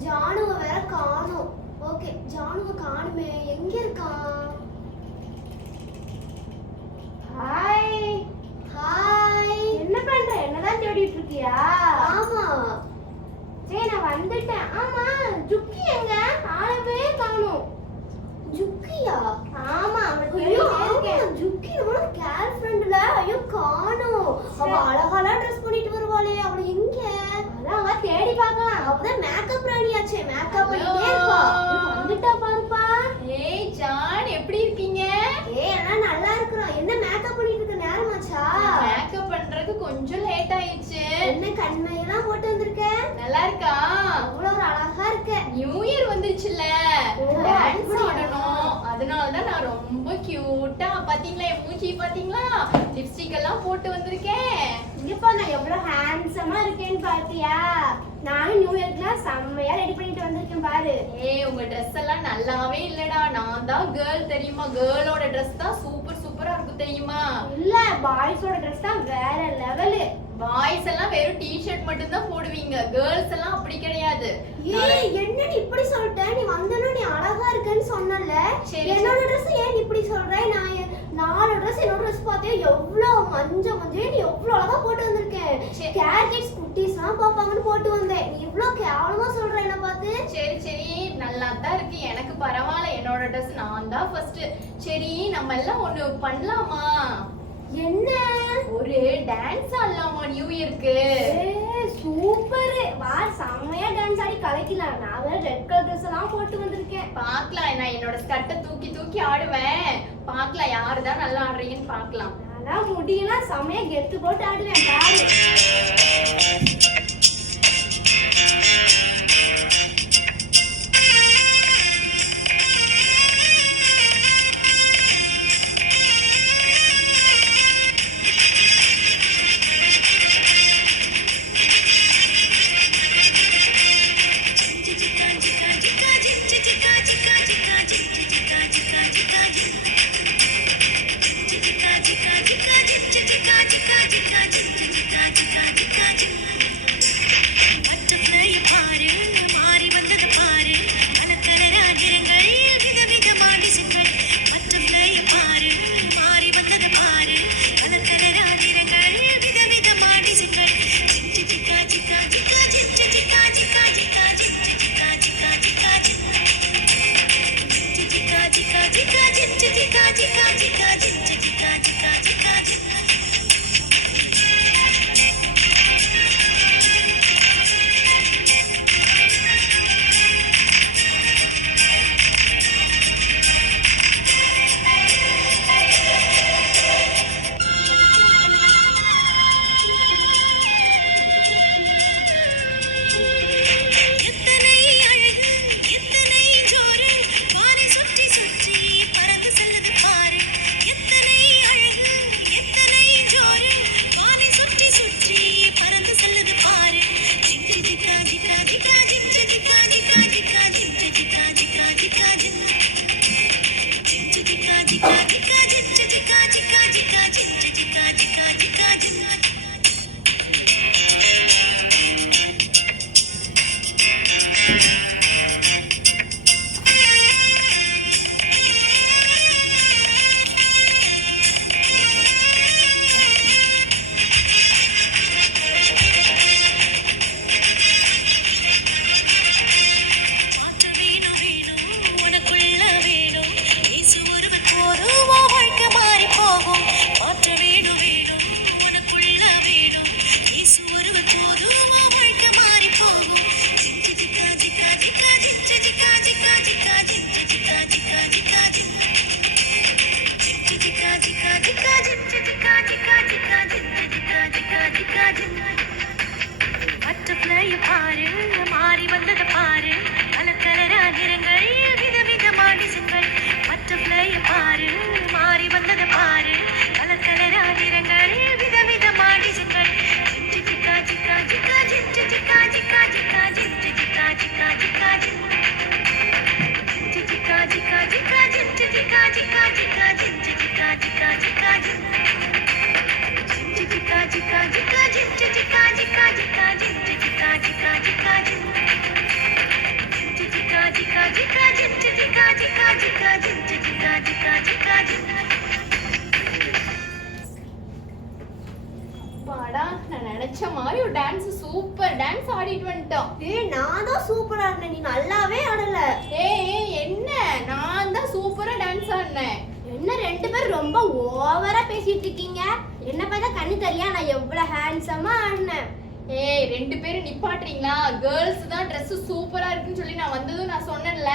ஜானுவை வேற காணும். ஓகே, ஜானுவை காணுமே, எங்க இருக்கான்? ஹாய் ஹாய், என்ன பண்ற? என்னதான் தேடிட்டு இருக்கியா? ஆமா, சரி நான் வந்துட்டேன். ஆமா, ஜுக்கி எங்க? ஆளவே காணோம். ஜுக்கியா? ஆமா, ஜுக்கி நம்மளோட கேர்ள் ஃப்ரெண்ட்ல. ஐயோ, காணோம். அவ அழகால ட்ரெஸ் பண்ணிட்டு வருவாளே, அவள எங்க? அதான் அவ தேடி பார்க்கலாம். அவதான் மேக்கப் ராணியாச்சே, மேக்கப் பண்ணிட்டே இருப்பா. வந்துட்டா பாருப்பா. ஏய் ஜான், எப்படி இருக்கீங்க? எல்லாம் நல்லா இருக்கிறோம். என்ன மேக்கப் பண்ணிட்டு இருக்க? நேரமாச்சா? மேக்கப் பண்றதுக்கு கொஞ்சம் லேட் ஆயிடுச்சு. என்ன கண்மையெல்லாம் போட்டு வந்திருக்க? நல்லா இருக்கா? அவ்வளவு ஒரு அழகா இருக்க. நியூ இயர் வந்துருச்சுல, டான்ஸ் ஆடணும். அதனாலதான் நான் ரொம்ப கியூட்டா, பாத்தீங்களா என் மூஞ்சி பாத்தீங்களா? லிப்ஸ்டிக் எல்லாம் போட்டு வந்திருக்கேன். இங்கப்பா நான் எவ்வளவு ஹேண்ட்ஸமா இருக்கேன்னு பாத்தியா? நானும் நியூ இயர்க்குலாம் செம்மையா ரெடி பண்ணிட்டு வந்திருக்கேன் பாரு. ஏய், உங்க ட்ரெஸ் எல்லாம் நல்லாவே இல்லடா. நான் தான் கேர்ள் தெரியுமா? கேர்ளோட ட்ரெஸ் தான் சூப்பரா இருக்கும் தெரியுமா? இல்ல, பாய்ஸோட ட்ரெஸ் தான் வேற லெவலு. பாய்ஸ் எல்லாம் வெறும் டி-ஷர்ட் மட்டும் தான் போடுவீங்க. கேர்ள்ஸ் எல்லாம் அப்படி கிடையாது. ஏய், என்ன நீ இப்படி சொல்லிட்ட? நீ வந்தனோ நீ அழகா இருக்கேன்னு சொன்னல. என்னோட ட்ரெஸ் ஏன் இப்படி சொல்ற? நான் 4 ட்ரெஸ் என்னோட ட்ரெஸ் பார்த்தே எவ்வளவு மஞ்ச நீ எவ்வளவு அழகா போட்டு வந்திருக்கேன். கேர்கிட்ஸ் குட்டீஸ்லாம் பாப்பாங்கன்னு போட்டு வந்தேன். நீ இவ்வளவு கேவலமா சொல்ற என்ன பார்த்து? சரி நல்லா தான் இருக்கு. எனக்கு பரவாயில்ல, என்னோட ட்ரெஸ் நான் தான் ஃபர்ஸ்ட். சரி, நம்ம எல்லாம் ஒண்ணு பண்ணலாமா? என்ன? ஒரு டான்ஸ் ஆடலாமா நியூ இயர்க்கு? சூப்பர், வா செம்மையா டான்ஸ் ஆடி கலக்கலாம். நான் வேற ரெட் கலர் ட்ரெஸ் எல்லாம் போட்டு வந்திருக்கேன். பார்க்கலாம், நான் என்னோட ஸ்கர்ட்டை தூக்கி ஆடுவேன். பார்க்கலாம் யாரு தான் நல்லா ஆடுறீங்கன்னு பார்க்கலாம். நான் முடியலாம் செம்மையா கெத்து போட்டு ஆடுவேன் பாரு. பாடா, நான் நினைச்ச மாதிரி ஒரு டான்ஸ் சூப்பர் டான்ஸ் ஆடிட்டு வந்துட்டோம். ஏய் நான் தான் சூப்பரா ஆடுனேன், நீ நல்லாவே ஆடல. ஏய் என்ன, நான் தான் சூப்பரா டான்ஸ் ஆடினேன். என்ன ரெண்டு பேரும் ரொம்ப ஓவரா பேசிட்டு இருக்கீங்க? என்ன பார்த்தா கண்ணு தெரியா நான் எவ்வளவு ஹேண்ட்ஸமா ஆடினேன். ஏய் ரெண்டு பேரும் நிப்பாட்டுறீங்களா? கேர்ள்ஸ் தான் Dress சூப்பரா இருக்குன்னு சொல்லி நான் வந்ததும் நான் சொன்னேன்ல,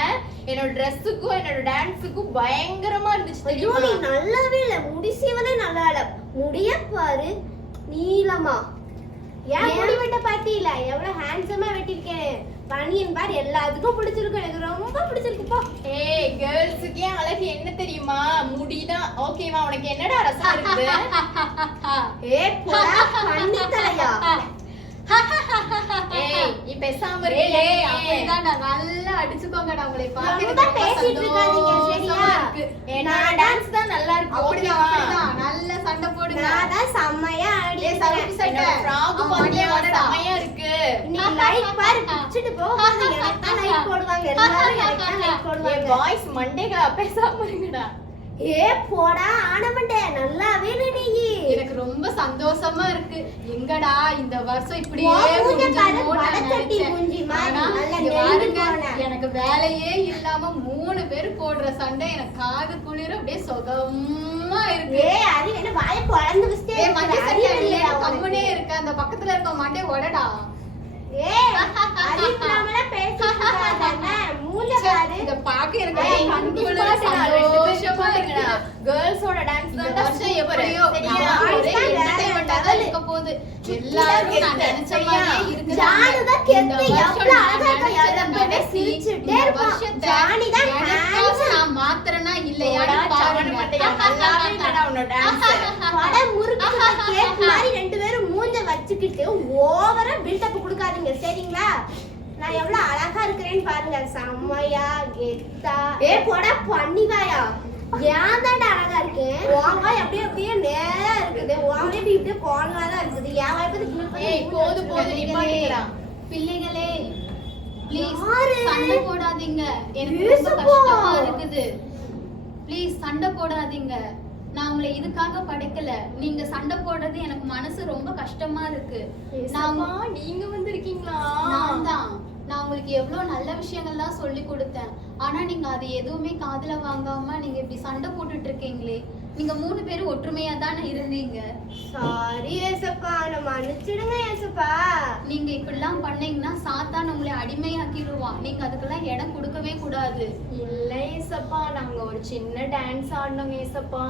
என்னோட Dressக்கும் என்னோட டான்ஸுக்கும் பயங்கரமா இருந்துச்சு ஐயோ தெரியுமா? நீ நல்லாவே இல்ல, முடி சீவலே நல்லா இல்ல. முடிய பாரு நீளமா. ஏன் முடி வெட்ட பாத்தீல எவ்வளவு ஹேண்ட்ஸமா வெட்டிருக்கேன். பனியன் பார் எல்லாத்துக்கும் பிடிச்சிருக்கு, எனக்கு ரொம்ப பிடிச்சிருக்குப்பா. ஏய் கேர்ள்ஸுக்கே அழகு என்ன தெரியுமா? முடிதான். ஓகேவா? உனக்கு என்னடா ரசம் இருக்கு? ஏய் போடா பண்ணி தலையா. ஏய் நீ பேசாம இரு. ஏய் அப்படிதான் நல்லா அடிச்சுக்கோங்கடா, உங்களை ரொம்ப பார்க்க பேசிட்டு இருக்காதீங்க சரியா? ஏன்னா டான்ஸ் தான் நல்லா இருக்கு. அப்படிதான் ஓகேவா? அப்படிதான் நல்ல சண்டை போடுங்க. நான் தான் செம்மையா ஏய் சவுக்கு ஆடிட்டேன். சட்டை என்னோட ஃப்ராக் அவன் பாத்தியா மண்டைய உடைடா. செமையா இருக்கு. நீ லைக் பாரு பிடிச்சிட்டு போகாத. எனக்கு தான் லைக் போடுவாங்க எல்லாரும், எனக்கு தான் லைக் ஏய் போடுவாங்க. பாய்ஸ் மண்டேகளா பேசாம இருங்கடா. ஏ போடா ஆனமண்டே நல்லாவே நீ. எனக்கு ரொம்ப சந்தோஷமா இருக்கு. எங்கடா இந்த வருஷம் இப்படியே உன் மூஞ்ச பாரு, முடிஞ்சிருமோன்னு நான் வடச்சட்டி நினைச்சேன். மூஞ்சி மாதிரி ஆனா, நல்லா இங்க நெளிஞ்சு பாருங்க, போன. எனக்கு வேலையே இல்லாம 3 பேர் போடுற சண்டை எனக்கு காது குளிர அப்படியே சுகமா இருக்கு. ஏ அது என்ன வாயை பொளந்து வச்சிட்டே ஏய் மண்டை இருக்க? சரியா அறிவு இல்லையா? இல்லையா கம்முனே உனக்கு? இருக்க. அந்த பக்கத்துல இருக்க மண்டை உடடா. ஏய் அறிவில்லாமல பேசிட்டு இருக்காதே. மூஞ்ச பாரு. இத பாக்க எனக்கு ஏய் கண் கண்டிப்பா குளிர சந்தோஷமா இருக்குடா. கேர்ள்ஸோட டான்ஸ் இந்த தான் வருஷம் எப்படியோ சரியா? நம்ம ஒரே ஆயிடுச்சா? entertainment-ஆ தான் இருக்க போகுது. எல்லாரும் நான் நினைச்ச மாதிரியே இருக்கிறாங்க. ஜானு தான் இந்த கெத்து, வருஷம் எவ்வளவு நான் அழகா இருக்கா, நினைச்சதை எப்பவுமே நடத்தி, சிரிச்சுட்டே இந்த இருப்பான். வருஷத்தை ஜானி தான் எனக்காக handsome. நான் மாத்துறேனா இல்லையான்னு போடா, சாவன பாருங்க. மண்டையா. நல்லாவே இல்லடா உன்னோட டான்ஸ். வட முறுக்கு கேக் மாதிரி ரெண்டு பேரும் மூஞ்ச வச்சுக்கிட்டு ஓவரா பில்டப் கொடுக்காதீங்க சரிங்களா? நான் எவ்வளவு அழகா இருக்கிறேன்னு பாருங்க, செம்மையா கெத்தா. ஏ போடா பண்ணிவாயா, ஏன் தாண்டா அழகா இருக்கேன்? உன் வாய் அப்படியே அப்படியே நேரா இருக்குது, உன் வாய் இப்படி இப்படியே கோணலா தான் இருக்குது. என் வாய் பத்தி ஏய் போது போது நிப்பாட்டுங்கடா. பிள்ளைகளே ப்ளீஸ் யாரு? சண்டை போடாதீங்க. எனக்கு ரொம்ப பேசுப்பா. கஷ்டமா இருக்குது. ப்ளீஸ் சண்டை போடாதீங்க. நான் உங்களை இதுக்காக படைக்கல. நீங்க சண்டை போடுறது எனக்கு மனசு ரொம்ப கஷ்டமா இருக்கு. நான் ஏசப்பா, நீங்க வந்திருக்கீங்களா? நான் உங்களுக்கு எவ்வளவு நல்ல விஷயங்கள்லாம் சொல்லி கொடுத்தேன். ஆனா நீங்க அது எதுவுமே காதுல வாங்காம நீங்க இப்படி சண்டை போட்டுட்டு இருக்கீங்களே. நீங்க 3 பேரும் ஒற்றுமையா தானே இருந்தீங்க. சாரி ஏசப்பா, நான் மன்னிச்சிடுங்க ஏசப்பா. நீங்க இப்படிலாம் பண்ணீங்கன்னா சாத்தான் உங்களை அடிமையாக்கிடுவான். நீங்க அதுக்கெல்லாம் இடம் கொடுக்கவே கூடாது. இல்ல ஏசப்பா, நாங்க ஒரு சின்ன டான்ஸ் ஆடினோங்க ஏசப்பா.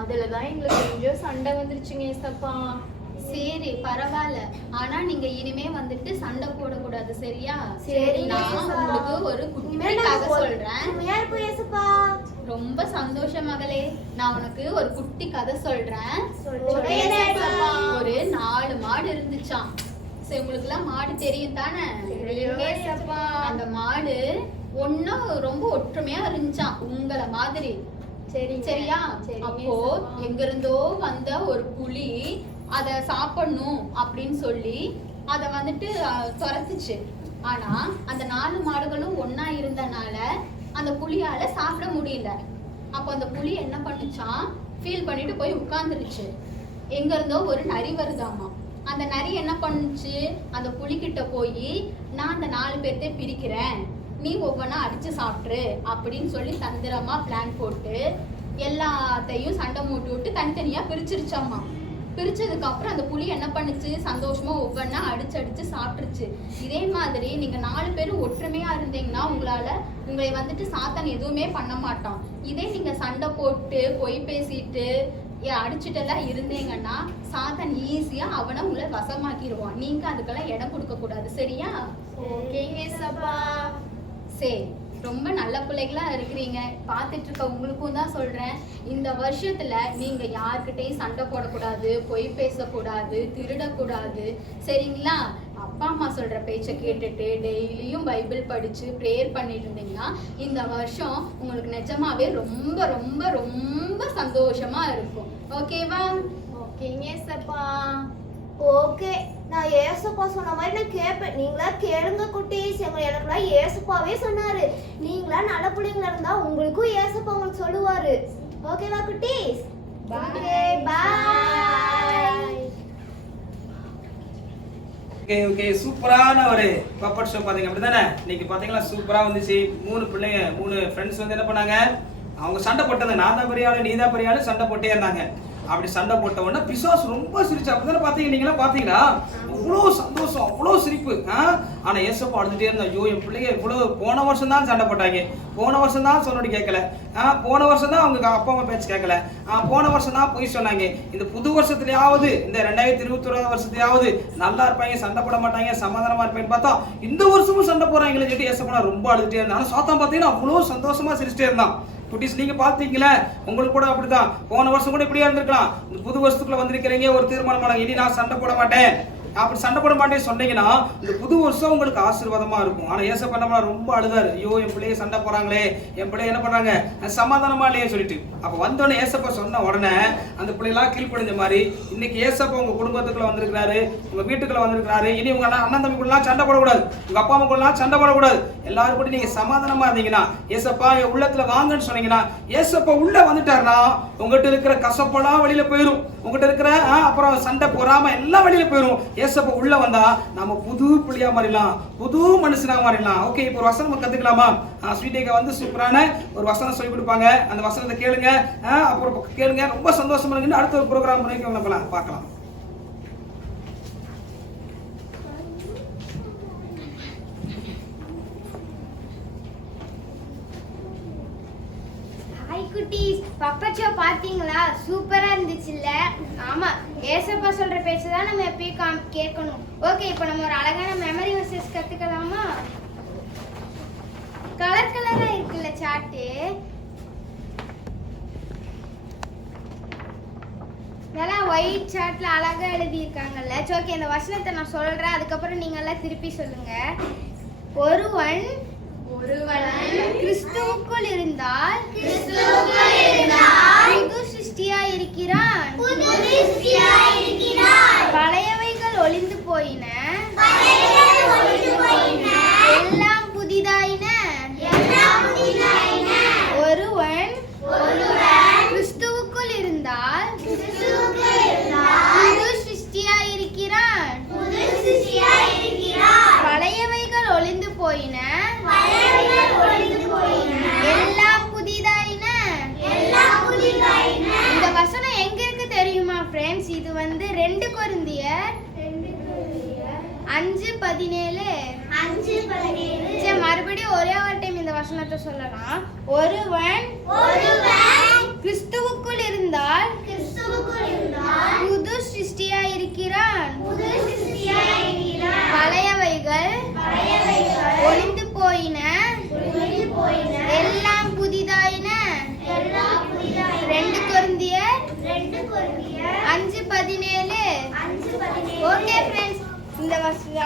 அதுலதான் எங்களுக்கு கொஞ்சம் சண்டை வந்துருச்சுங்க ஏசப்பா. சரி பரவாயில்ல. ஆனா நீங்க இனிமே வந்துட்டு சண்டை போடக்கூடாது சரியா? சரி, நான் ஏசப்பா. உங்களுக்கு ஒரு குட்டி இனிமே கதை நாங்க சொல்றேன். உண்மையா இருப்போம் ஏசப்பா. ரொம்ப சந்தோஷம் மகளே. நான் உனக்கு ஒரு குட்டி கதை சொல்றேன். சொல்லுங்க ஏசப்பா. ஒரு 4 மாடு இருந்துச்சாம். சரி உங்களுக்கு எல்லாம் மாடு தெரியும் தானே? தெரியுங்க ஏசப்பா. அந்த மாடு ஒண்ணும் ரொம்ப ஒற்றுமையா இருந்துச்சாம் உங்கள மாதிரி. சரியா? அப்போ எங்க இருந்தோ வந்த ஒரு புலி அத சாப்பிடணும் அப்படின்னு சொல்லி அத வந்துட்டு துரத்துச்சு. ஆனா அந்த 4 மாடுகளும் ஒன்னா இருந்தனால அந்த புலியால சாப்பிட முடியல. அப்போ அந்த புலி என்ன பண்ணுச்சான், ஃபீல் பண்ணிட்டு போய் உட்கார்ந்துருச்சு. எங்க இருந்தோ ஒரு நரி வருதாமா. அந்த நரி என்ன பண்ணுச்சு, அந்த புலிகிட்ட போய் நான் அந்த 4 பேர்த்தையும் பிரிக்கிறேன், நீ ஒவ்வொன்றா அடிச்சு சாப்பிட்ரு அப்படின்னு சொல்லி தந்திரமா பிளான் போட்டு எல்லாத்தையும் சண்டை மூட்டு விட்டு தனித்தனியா பிரிச்சிருச்சாமா. பிரிச்சதுக்கு அப்புறம் அந்த புலி என்ன பண்ணுச்சு, சந்தோஷமா ஒவ்வொன்றா அடிச்சு சாப்பிட்டுருச்சு. இதே மாதிரி நீங்க 4 பேரும் ஒற்றுமையா இருந்தீங்கன்னா உங்களை வந்துட்டு சாத்தான் எதுவுமே பண்ண மாட்டான். இதே நீங்க சண்டை போட்டு பொய் பேசிட்டு அடிச்சுட்டெல்லாம் இருந்தீங்கன்னா சாத்தான் ஈஸியா அவனை உங்களை வசமாக்கிடுவான். நீங்க அதுக்கெல்லாம் இடம் கொடுக்க கூடாது. சரியா? ஓகேங்க ஏசப்பா. சரி, ரொம்ப நல்ல பிள்ளைகளா இருக்கிறீங்க. பார்த்துட்டு இருக்க உங்களுக்கும் தான் சொல்றேன், இந்த வருஷத்துல நீங்க யார்கிட்டையும் சண்டை போடக்கூடாது, பொய் பேசக்கூடாது, திருடக்கூடாது. சரிங்களா? அப்பா அம்மா சொல்ற பேச்சை கேட்டுட்டு டெய்லியும் பைபிள் படிச்சு ப்ரேயர் பண்ணிட்டு இருந்தீங்கன்னா இந்த வருஷம் உங்களுக்கு நிஜமாவே ரொம்ப ரொம்ப ரொம்ப சந்தோஷமா இருக்கும். ஓகேவா? ஓகேங்க ஏசப்பா. ஓகே, நான் ஏசப்பா சொன்ன மாதிரி நான் கேட்பேன். நீங்களா கேளுங்க குட்டீஸ். எனக்குலாம் ஏசப்பாவே சொன்னாரு, நீங்களா நல்ல பிள்ளைங்களா இருந்தா உங்களுக்கும் ஏசப்பா உங்களுக்கு சொல்லுவாரு. ஓகேவா குட்டீஸ்? பாய். ஓகே சூப்பரான ஒரு பப்பட் ஷோ பாத்தீங்க அப்படிதானே? இன்னைக்கு பாத்தீங்களா சூப்பரா வந்துச்சு. 3 பிள்ளைங்க 3 ஃப்ரெண்ட்ஸ் வந்து என்ன பண்ணாங்க, அவங்க சண்டை போட்டது, நான் தான் பெரிய ஆளு நீ தான் பெரிய ஆளு சண்டை போட்டே இருந்தாங்க. அப்படி சண்டை போட்ட உடனே பிசாசு ரொம்ப சிரிச்சு. அப்படிதானே பாத்தீங்க? நீங்களா பாத்தீங்களா? அவ்வளோ சந்தோஷம், அவ்வளோ சிரிப்பு. ஆனா ஏசப்பா அழுதுட்டே இருந்தா, ஐயோ என் பிள்ளைங்க இவ்வளவு போன வருஷம் தான் சண்டை போட்டாங்க, போன வருஷம் தான் சொன்னடி கேட்கல, போன வருஷம் தான் அவங்க அப்பா அம்மா பேச்சு கேட்கல, போன வருஷம் தான் போய் சொன்னாங்க. இந்த புது வருஷத்துலயாவது, இந்த 2021 வருஷத்துலயாவது நல்லா இருப்பாங்க, சண்டை போட மாட்டாங்க, சமாதானமா இருப்பேன்னு பார்த்தா இந்த வருஷமும் சண்டை போறாங்கன்னு சொல்லிட்டு ஏசப்பா ரொம்ப அழுதுட்டே இருந்தான். சாத்தான் பாத்தீங்கன்னா அவ்வளோ சந்தோஷமா சிரிச்சிட்டே இருந்தான். குட்டீஸ் நீங்க பாத்தீங்களா? உங்களுக்கு கூட அப்படிதான். போன வருஷம் கூட இப்படியா இருந்திருக்கலாம். இந்த புது வருஷத்துக்குள்ள வந்திருக்கிறீங்க, ஒரு தீர்மானம் பண்ணுங்க, இனி நான் சண்டை போட மாட்டேன், அப்படி சண்டை போட மாட்டேன்னு சொன்னீங்கன்னா இந்த புது வருஷம் உங்களுக்கு ஆசீர்வாதமா இருக்கும். ஆனா ஏசப்பா என்ன ரொம்ப அழுதாரு, ஐயோ என் பிள்ளைய சண்டை போறாங்களே, என் பிள்ளைய என்ன பண்றாங்க சமாதானமா இல்லையே சொல்லிட்டு. அப்ப வந்தோடனே ஏசப்பா சொன்ன உடனே அந்த பிள்ளைலாம் கீழ்ப்படிஞ்ச மாதிரி இன்னைக்கு ஏசப்பா உங்க குடும்பத்துக்குள்ள வந்திருக்கிறாரு, உங்க வீட்டுக்குள்ள வந்திருக்கிறாரு. இனி உங்க அண்ணன் தம்பிக்குள்ளலாம் சண்டை போடக்கூடாது, உங்க அப்பா அம்மாக்குள்ளலாம் சண்டை போடக்கூடாது. எல்லாரும் கூட நீங்க சமாதானமா இருந்தீங்கன்னா, ஏசப்பா என் உள்ளத்துல வாங்கன்னு சொன்னீங்கன்னா, ஏசப்பா உள்ள வந்துட்டாருன்னா உங்ககிட்ட இருக்கிற கசப்பெல்லாம் வெளியில போயிடும். உங்ககிட்ட இருக்கிற அப்புறம் சண்டை போறாம எல்லாம் வெளியில போயிடும். ஏசப்பா உள்ள வந்தா நம்ம புது பிள்ளையா மாறிடலாம், புது மனுஷனா மாறிடலாம். ஓகே, இப்போ ஒரு வசனம் கத்துக்கலாமா? ஸ்வீட்டேக்கா வந்து சூப்பரான ஒரு வசனம் சொல்லி கொடுப்பாங்க. அந்த வசனத்தை கேளுங்க, அப்புறம் கேளுங்க, ரொம்ப சந்தோஷமா இருக்கு. அடுத்த ஒரு ப்ரோக்ராம் நம்ம பார்க்கலாம். ஹாய் குட்டீஸ், பப்பட் ஷோ பாத்தீங்களா? சூப்பரா இருந்துச்சுல்ல? ஆமா, ஏசப்பா சொல்ற பேச்சு தான் நம்ம எப்பயும் கேட்கணும். ஓகே, இப்போ நம்ம ஒரு அழகான மெமரி வர்சஸ் கத்துக்கலாமா? கலர் கலரா இருக்குல்ல சார்ட்டு, நல்லா ஒயிட் சார்ட்ல அழகா எழுதி இருக்காங்கல்ல. ஓகே, இந்த வசனத்தை நான் சொல்றேன், அதுக்கப்புறம் நீங்க எல்லாம் திருப்பி சொல்லுங்க. ஒருவன் கிறிஸ்துவுக்குள் இருந்தால் புது சிருஷ்டியா இருக்கிறான், பழையவைகள் ஒளிந்து போயின, எல்லாம் புதிதாயின. ஒருவன் கிறிஸ்துவுக்குள் இருந்தால் புது சிருஷ்டியா இருக்கிறான், பழையவைகள் ஒளிந்து போயின, எல்லாம் புதிதாயின. இந்த வசனம் எங்க இருக்கு தெரியுமா ஃப்ரெண்ட்ஸ்? இது வந்து 2 கொரிந்தியர் 5:17. சரி, மறுபடியும் ஒரே ஒரு டைம் இந்த வசனத்தை சொல்லலாம். ஒருவன் கிறிஸ்துவுக்குள் இருந்தால் புது சிருஷ்டியா இருக்கிறான், பழையவைகள் ஒளிந்து போயின, எல்லாம் புதிதாயின. 2 கொரிந்தியர் 5:17. ஓகே ஃப்ரெண்ட்ஸ், இந்த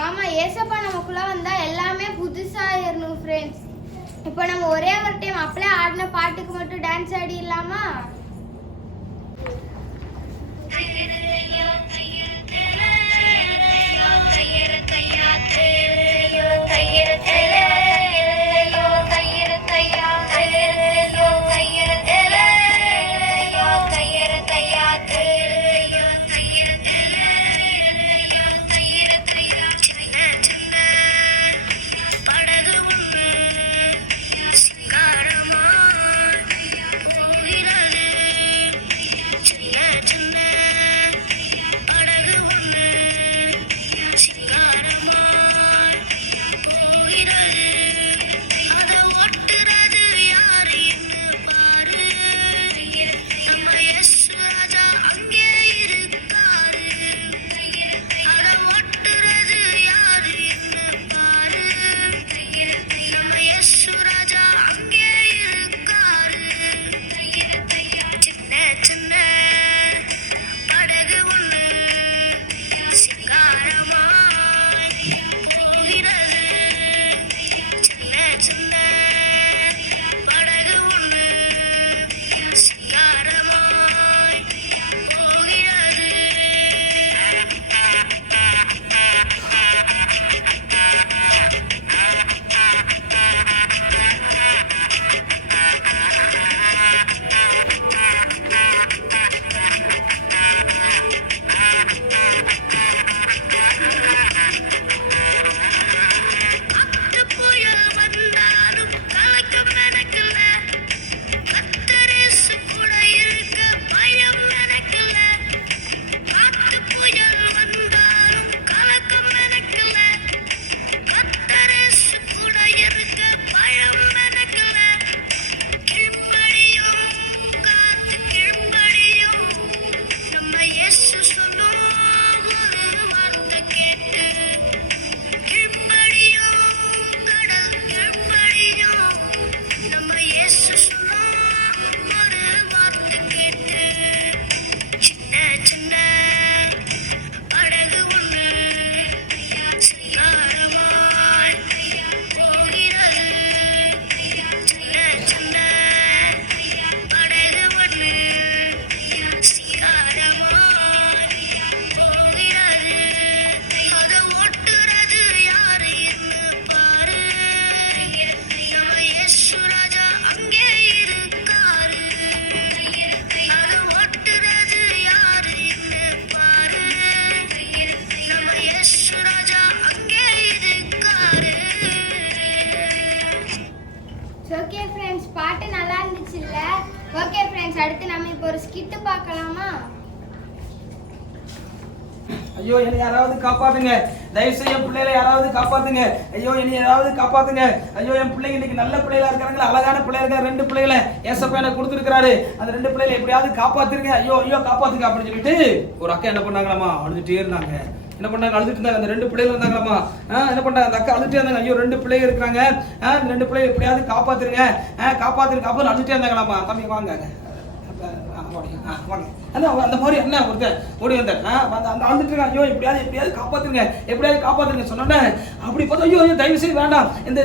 ஆமா ஏசப்பா நமக்குள்ள வந்தா எல்லாமே புதுசாயிரணும் ஃப்ரெண்ட்ஸ். இப்போ நம்ம ஒரே ஒரு டைம் அப்படியே ஆடின பாட்டுக்கு மட்டும் டான்ஸ் ஆடிடலாமா? ஓகே ஃப்ரெண்ட்ஸ், பாட்டு நல்லா இருந்துச்சுல்ல? ஓகே ஃப்ரெண்ட்ஸ், அடுத்து நம்ம இப்போ ஒரு ஸ்கிட் பார்க்கலாமா? ஐயோ என்னை யாராவது காப்பாத்துங்க, தயவு செய்ய என் பிள்ளைகளை யாராவது காப்பாத்துங்க. ஐயோ என்னை யாராவது காப்பாத்துங்க. ஐயோ என் பிள்ளைங்க இன்னைக்கு நல்ல பிள்ளைகளா இருக்காங்களா, அழகான பிள்ளையா இருக்காங்க, 2 பிள்ளைகளை ஏசப்பா எனக்கு கொடுத்துருக்காரு, அந்த 2 பிள்ளைகளை எப்படியாவது காப்பாத்துருங்க, ஐயோ ஐயோ காப்பாத்துங்க அப்படின்னு சொல்லிட்டு ஒரு அக்கா என்ன பண்ணாங்களாமா, அழுதுட்டே இருந்தாங்க. என்ன பண்ணாங்க, அழுதுட்டு இருந்தாங்க. அந்த 2 பிள்ளைகள் இருந்தாங்களாமா. என்ன பண்ணாங்க, அந்த அக்கா அழுதுட்டே இருந்தாங்க. ஐயோ 2 பிள்ளைங்க இருக்கிறாங்க, 2 பிள்ளைங்க எப்படியாவது காப்பாத்துருங்க, காப்பாத்துருங்க அப்படின்னு அழுதுட்டே இருந்தாங்களாமா. தம்பி வாங்க வாங்க, அந்த மாதிரி என்ன ஒருத்தர் ஓடி வந்தார். அந்த அழுதுட்டு ஐயோ எப்படியாவது காப்பாத்துங்க சொன்னோன்னே அப்படி பார்த்தா ஐயோ தயவு செய்து வேண்டாம், இந்த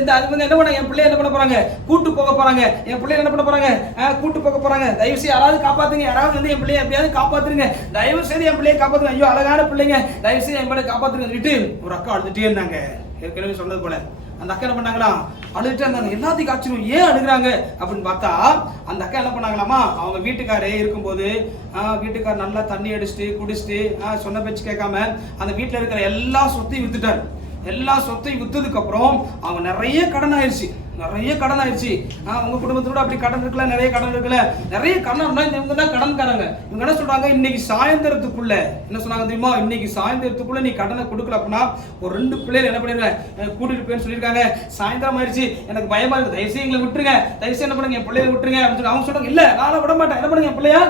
என்ன பண்ண என் பிள்ளைய என்ன பண்ண போறாங்க, கூட்டு போக போறாங்க, என் பிள்ளைய என்ன பண்ண போறாங்க, கூட்டு போக போறாங்க, தயவு செய்து யாராவது காப்பாத்துங்க, யாராவது வந்து என் பிள்ளைய எப்படியாவது காப்பாத்துருங்க, தயவு செய்து என் பிள்ளைய காப்பாத்துங்க, ஐயோ அழகான பிள்ளைங்க, தயவு செய்து என் பிள்ளைய காப்பாத்துங்க சொல்லிட்டு ஒரு அக்கா அழுதுட்டே இருந்தாங்க. ஏற்கனவே சொன்னது போல அந்த அக்கா என்ன பண்ணாங்களா, அழுதுட்டு இருந்தாங்க. எல்லாத்தையும் ஆச்சரியம், ஏன் அழுகுறாங்க அப்படின்னு பார்த்தா அந்த அக்கா என்ன பண்ணாங்களாமா, அவங்க வீட்டுக்காரே இருக்கும்போது வீட்டுக்காரர் நல்லா தண்ணி அடிச்சுட்டு குடிச்சிட்டு சொன்ன பேச்சு கேட்காம அந்த வீட்டில் இருக்கிற எல்லா சொத்தையும் வித்துட்டாரு. எல்லா சொத்தையும் வித்ததுக்கு அப்புறம் அவங்க நிறைய கடன் ஆயிடுச்சு. உங்க குடும்பத்தோட அப்படி கடன் இருக்குல்ல, நிறைய கடன் இருக்குல்ல, நிறைய கடன். இவங்க தான் கடன்காரங்க. இவங்க என்ன சொல்றாங்க, இன்னைக்கு சாயந்தரத்துக்குள்ள என்ன சொன்னாங்க தெரியுமா, இன்னைக்கு சாயந்தரத்துக்குள்ள நீ கடனை கொடுக்கல அப்படின்னா ஒரு 2 பிள்ளைகள் என்ன பண்ணிடுறேன் கூட்டிட்டு போயின்னு சொல்லியிருக்காங்க. சாயந்தரம் ஆயிடுச்சு, எனக்கு பயமா இருக்கு, தயவுசெய்து எங்களை விட்டுருங்க, தயவுசெய்து என்ன பண்ணுங்க என் பிள்ளைய விட்டுருங்க அப்படின்னு சொல்லி அவங்க சொல்றாங்க. இல்ல நானும் விட மாட்டேன், என்ன பண்ணுங்க என் பிள்ளையா,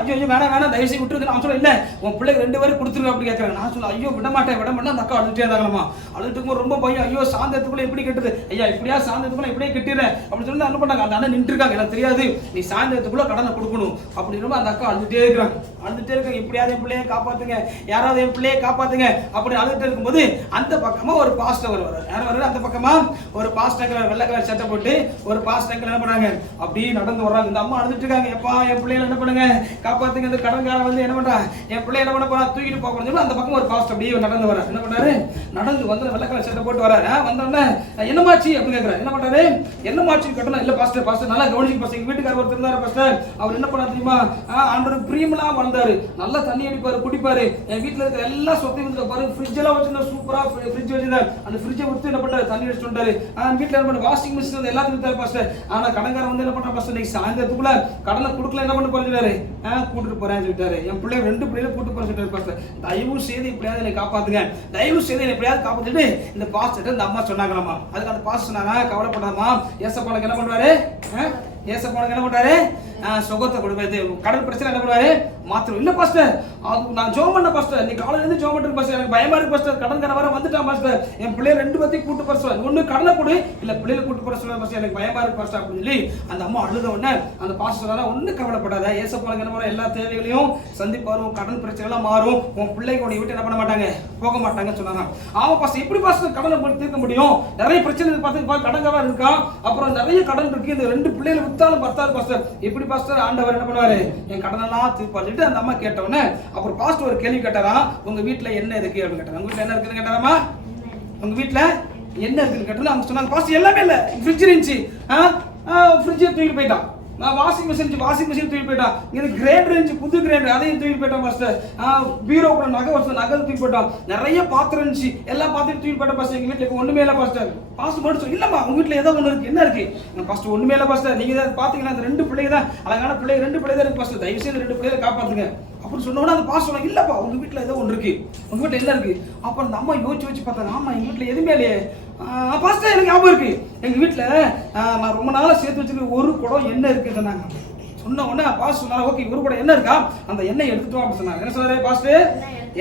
ஐயோ வேணாம் தயவுசெய்து விட்டுருக்கு. அவன் சொல்ல இல்ல உன் பிள்ளைக்கு 2 பேரும் கொடுத்துருங்க அப்படி கேட்கறாங்க. நான் சொல்ல ஐயோ விட மாட்டேன். அந்த அக்கா அழுதுட்டே இருந்தாங்களாமா. அழுதுட்டு ரொம்ப பயம், ஐயோ சாயந்தரத்துக்குள்ள எப்படி கட்டுது, ஐயா இப்படியா சாயந்தரத்துக்குள்ள சாயந்தரத்துக்குள்ள இப்படியே கட்டிடுறேன் அப்படின்னு சொல்லி என்ன பண்ணாங்க, அந்த அண்ணன் நின்று இருக்காங்க, எனக்கு தெரியாது நீ சாயந்தரத்துக்குள்ள கடனை கொடுக்கணும் அப்படின்னு அந்த அக்கா அழுதுட்டே இருக்காங்க. இப்படியாவது என் பிள்ளையை காப்பாத்துங்க, யாராவது என் பிள்ளையை காப்பாத்துங்க அப்படின்னு அழுதுட்டு இருக்கும்போது அந்த பக்கமா ஒரு பாஸ்டர் வருவார். யார் வர்றாரு? அந்த பக்கமா ஒரு பாஸ்டர் வெள்ளை கலர் சட்டை போட்டு ஒரு பாஸ்டர் என்ன பண்ணாங்க, அப்படியே நடந்து வர்றாங்க. இந்த அம்மா அழுதுட்டு இருக்காங்க, எப்பா என் பிள்ளைகளை என்ன பண்ணுங்க காப்பாத்துங்க, இந்த கடன்காரன் வந்து என்ன பண்றான், என் பிள்ளை என்ன பண்ண போறா, தூக்கிட்டு போகணும்னு சொல்லி அந்த பக்கம் ஒரு பாஸ்டர் அப்படியே நடந்து வர்றாரு. என்ன பண்றாரு, நடந்து வந்து வெள்ளை கலர் சட்டை போட்டு வர்றாரு. வந்தோடனே என்னமாச்சு அப்படின்னு கேட்கிறாரு. என்ன பண்றாரு, என்னமாச்சு கட்டணும் இல்ல பாஸ்டர், பாஸ்டர் நல்லா கவனிச்சு பாஸ்டர், எங்க வீட்டுக்காரர் ஒருத்தர் இருந்தாரு பாஸ்டர், அவர் என்ன பண்ணா தெரியுமா, ஆண்டவர் பிரியமெல்லாம் வாழ்ந்தாரு, நல்லா தண்ணி அடிப்பாரு குடிப்பாரு, என் வீட்டுல இருக்கிற எல்லா சொத்தையும் வந்து பாரு, ஃப்ரிட்ஜ் எல்லாம் வச்சிருந்தா சூப்பரா ஃப்ரிட்ஜ் வச்சிருந்தாரு, அந்த ஃப்ரிட்ஜை விட்டு என்ன பண்றாரு, தண்ணி அடிச்சுட்டு வந்தாரு. வீட்டுல என்ன பண்ண வாஷிங் மிஷின் வந்து எல்லாத்தையும் வித்தாரு பாஸ்டர். ஆனா கடன்காரன் வந்து என்ன பண்றா பாஸ்டர், இன்னைக்கு சாயந்தரத்துக்குள்ள கடனை கொடுக்கல என்ன பண்ண போறாரு, கூட்டிட்டு போறேன்னு சொல்லிட்டாரு. என் பிள்ளை 2 பிள்ளைகளை கூட்டு போறேன்னு சொல்லிட்டாரு பாஸ்டர். தயவு செய்து எப்படியாவது என்னை காப்பாத்துங்க, தயவு செய்து எப்படியாவது காப்பாத்திட்டு இந்த பாஸ்டர் இந்த அம்மா சொன்னாங்களாமா. அதுக்கு அந்த பாஸ்டர் சொன்னாங்க, கவலைப்படாதமா, ஏசப்பானுக்கு என்ன பண்றாரு, ஏசப்பானுக்கு என்ன பண்றாரு, சுகத்தை கொடுப்பாரு, கடல் பிரச்சனை என்ன பண்ணுவாரு மாத்திரம். இல்ல பாஸ்டர் அது நான் ஜோம் பண்ண பாஸ்டர், நீ காலையில இருந்து ஜோம் பண்றேன் பாஸ்டர், எனக்கு பயமா இருக்கு பாஸ்டர், கடன் வர வந்துட்டான் பாஸ்டர், என் பிள்ளைய 2 பேத்தையும் கூட்டு போற சொல்ல, ஒண்ணு கடனை கொடு இல்ல பிள்ளைகளை கூட்டு போற சொல்ல பாஸ்டர், எனக்கு பயமா இருக்கு பாஸ்டர் அப்படின்னு சொல்லி அந்த அம்மா அழுத உடனே அந்த பாஸ்டர் சொன்னாரா, ஒண்ணு கவலைப்படாத, ஏசப்பானுக்கு என்ன பண்ண எல்லா தேவைகளையும் சந்திப்பாரு, கடன் பிரச்சனை எல்லாம் மாறும், உன் பிள்ளைக்கு உன்னை விட்டு என்ன பண்ண மாட்டாங்க போக மாட்டாங்கன்னு சொன்னாங்க. ஆமா பாஸ்டர் எப்படி பாஸ்டர் கடனை தீர்க்க முடியும், நிறைய பிரச்சனை பார்த்து கடன்காரன் இருக்கான், அப்புறம் நிறைய கடன் இருக்கு, இந்த 2 பிள்ளைகளை வித்தாலும் பத்தாது பாஸ்டர், எப்படி பாஸ்டர் ஆண்டவர் என்ன பண்ணுவாரு என் கடனெல்லாம் தீர்ப்பாரு அந்த அம்மா கேட்டவொடனே அப்புறம் பாஸ்டர் ஒரு கேள்வி கேட்டாரா, உங்க வீட்டுல என்ன இருக்கு அப்படின்னு கேட்டாங்க. உங்க வீட்டுல என்ன இருக்குன்னு கேட்டாராமா, உங்க வீட்டுல என்ன இருக்குன்னு கேட்டா அவங்க சொன்னாங்க, பாஸ்டர் எல்லாமே இல்ல, ஃப்ரிட்ஜ் இருந்துச்சு, ஃப்ரிட்ஜை தூக்கிட்டு போயிட்டான், நான் வாஷிங் மிஷின் தூக்கி போயிட்டான், இது கிரைண்டர் இருந்துச்சு புது கிரைண்டர் அதையும் தூக்கி போயிட்டான் பாஸ்டர், பீரோ கூட நகை தூக்கி போயிட்டான், நிறைய பாத்திரம் இருந்துச்சு எல்லா பாத்திரம் தூக்கி போயிட்டான் பாஸ்டர், எங்க வீட்டுல ஒண்ணுமே இல்ல பாஸ்டர். பாஸ்டர் மட்டும் சொல்லி இல்லம்மா உங்க வீட்டுல ஏதோ ஒண்ணு இருக்கு, என்ன இருக்கு பாஸ்டர், ஒண்ணுமே இல்ல பாஸ்டர், நீங்க தான் பாத்தீங்கன்னா அந்த 2 பிள்ளைங்க தான் அழகான பிள்ளைங்க, 2 பிள்ளைங்க தான் இருக்கு பாஸ்டர், தயவு செய்து 2 பிள்ளைகளை காப்பாத்துங்க அப்படின்னு சொன்னோன்னா அந்த பாஸ்டர் சொன்னாங்க, இல்லப்பா உங்க வீட்டுல ஏதோ ஒண்ணு இருக்கு, உங்க வீட்டுல என்ன இருக்கு. அப்ப அந்த அம்மா யோசிச்சு பார்த்தாங்க, ஆமா எங்க வீட்டுல எதுவுமே இல்லையே பாஸ்டர், எனக்கு ஞாபகம் இருக்கு, எங்க வீட்டுல நான் ரொம்ப நாளா சேர்த்து வச்சிருக்க ஒரு குடம் எண்ணெய் இருக்கு சொன்னாங்க. சொன்ன உடனே பாஸ்டர் சொன்னாங்க, ஓகே ஒரு கூட என்ன இருக்கா, அந்த எண்ணெய் எடுத்துட்டு வா அப்படின்னு சொன்னாங்க. என்ன சொன்னாரு பாஸ்டர்,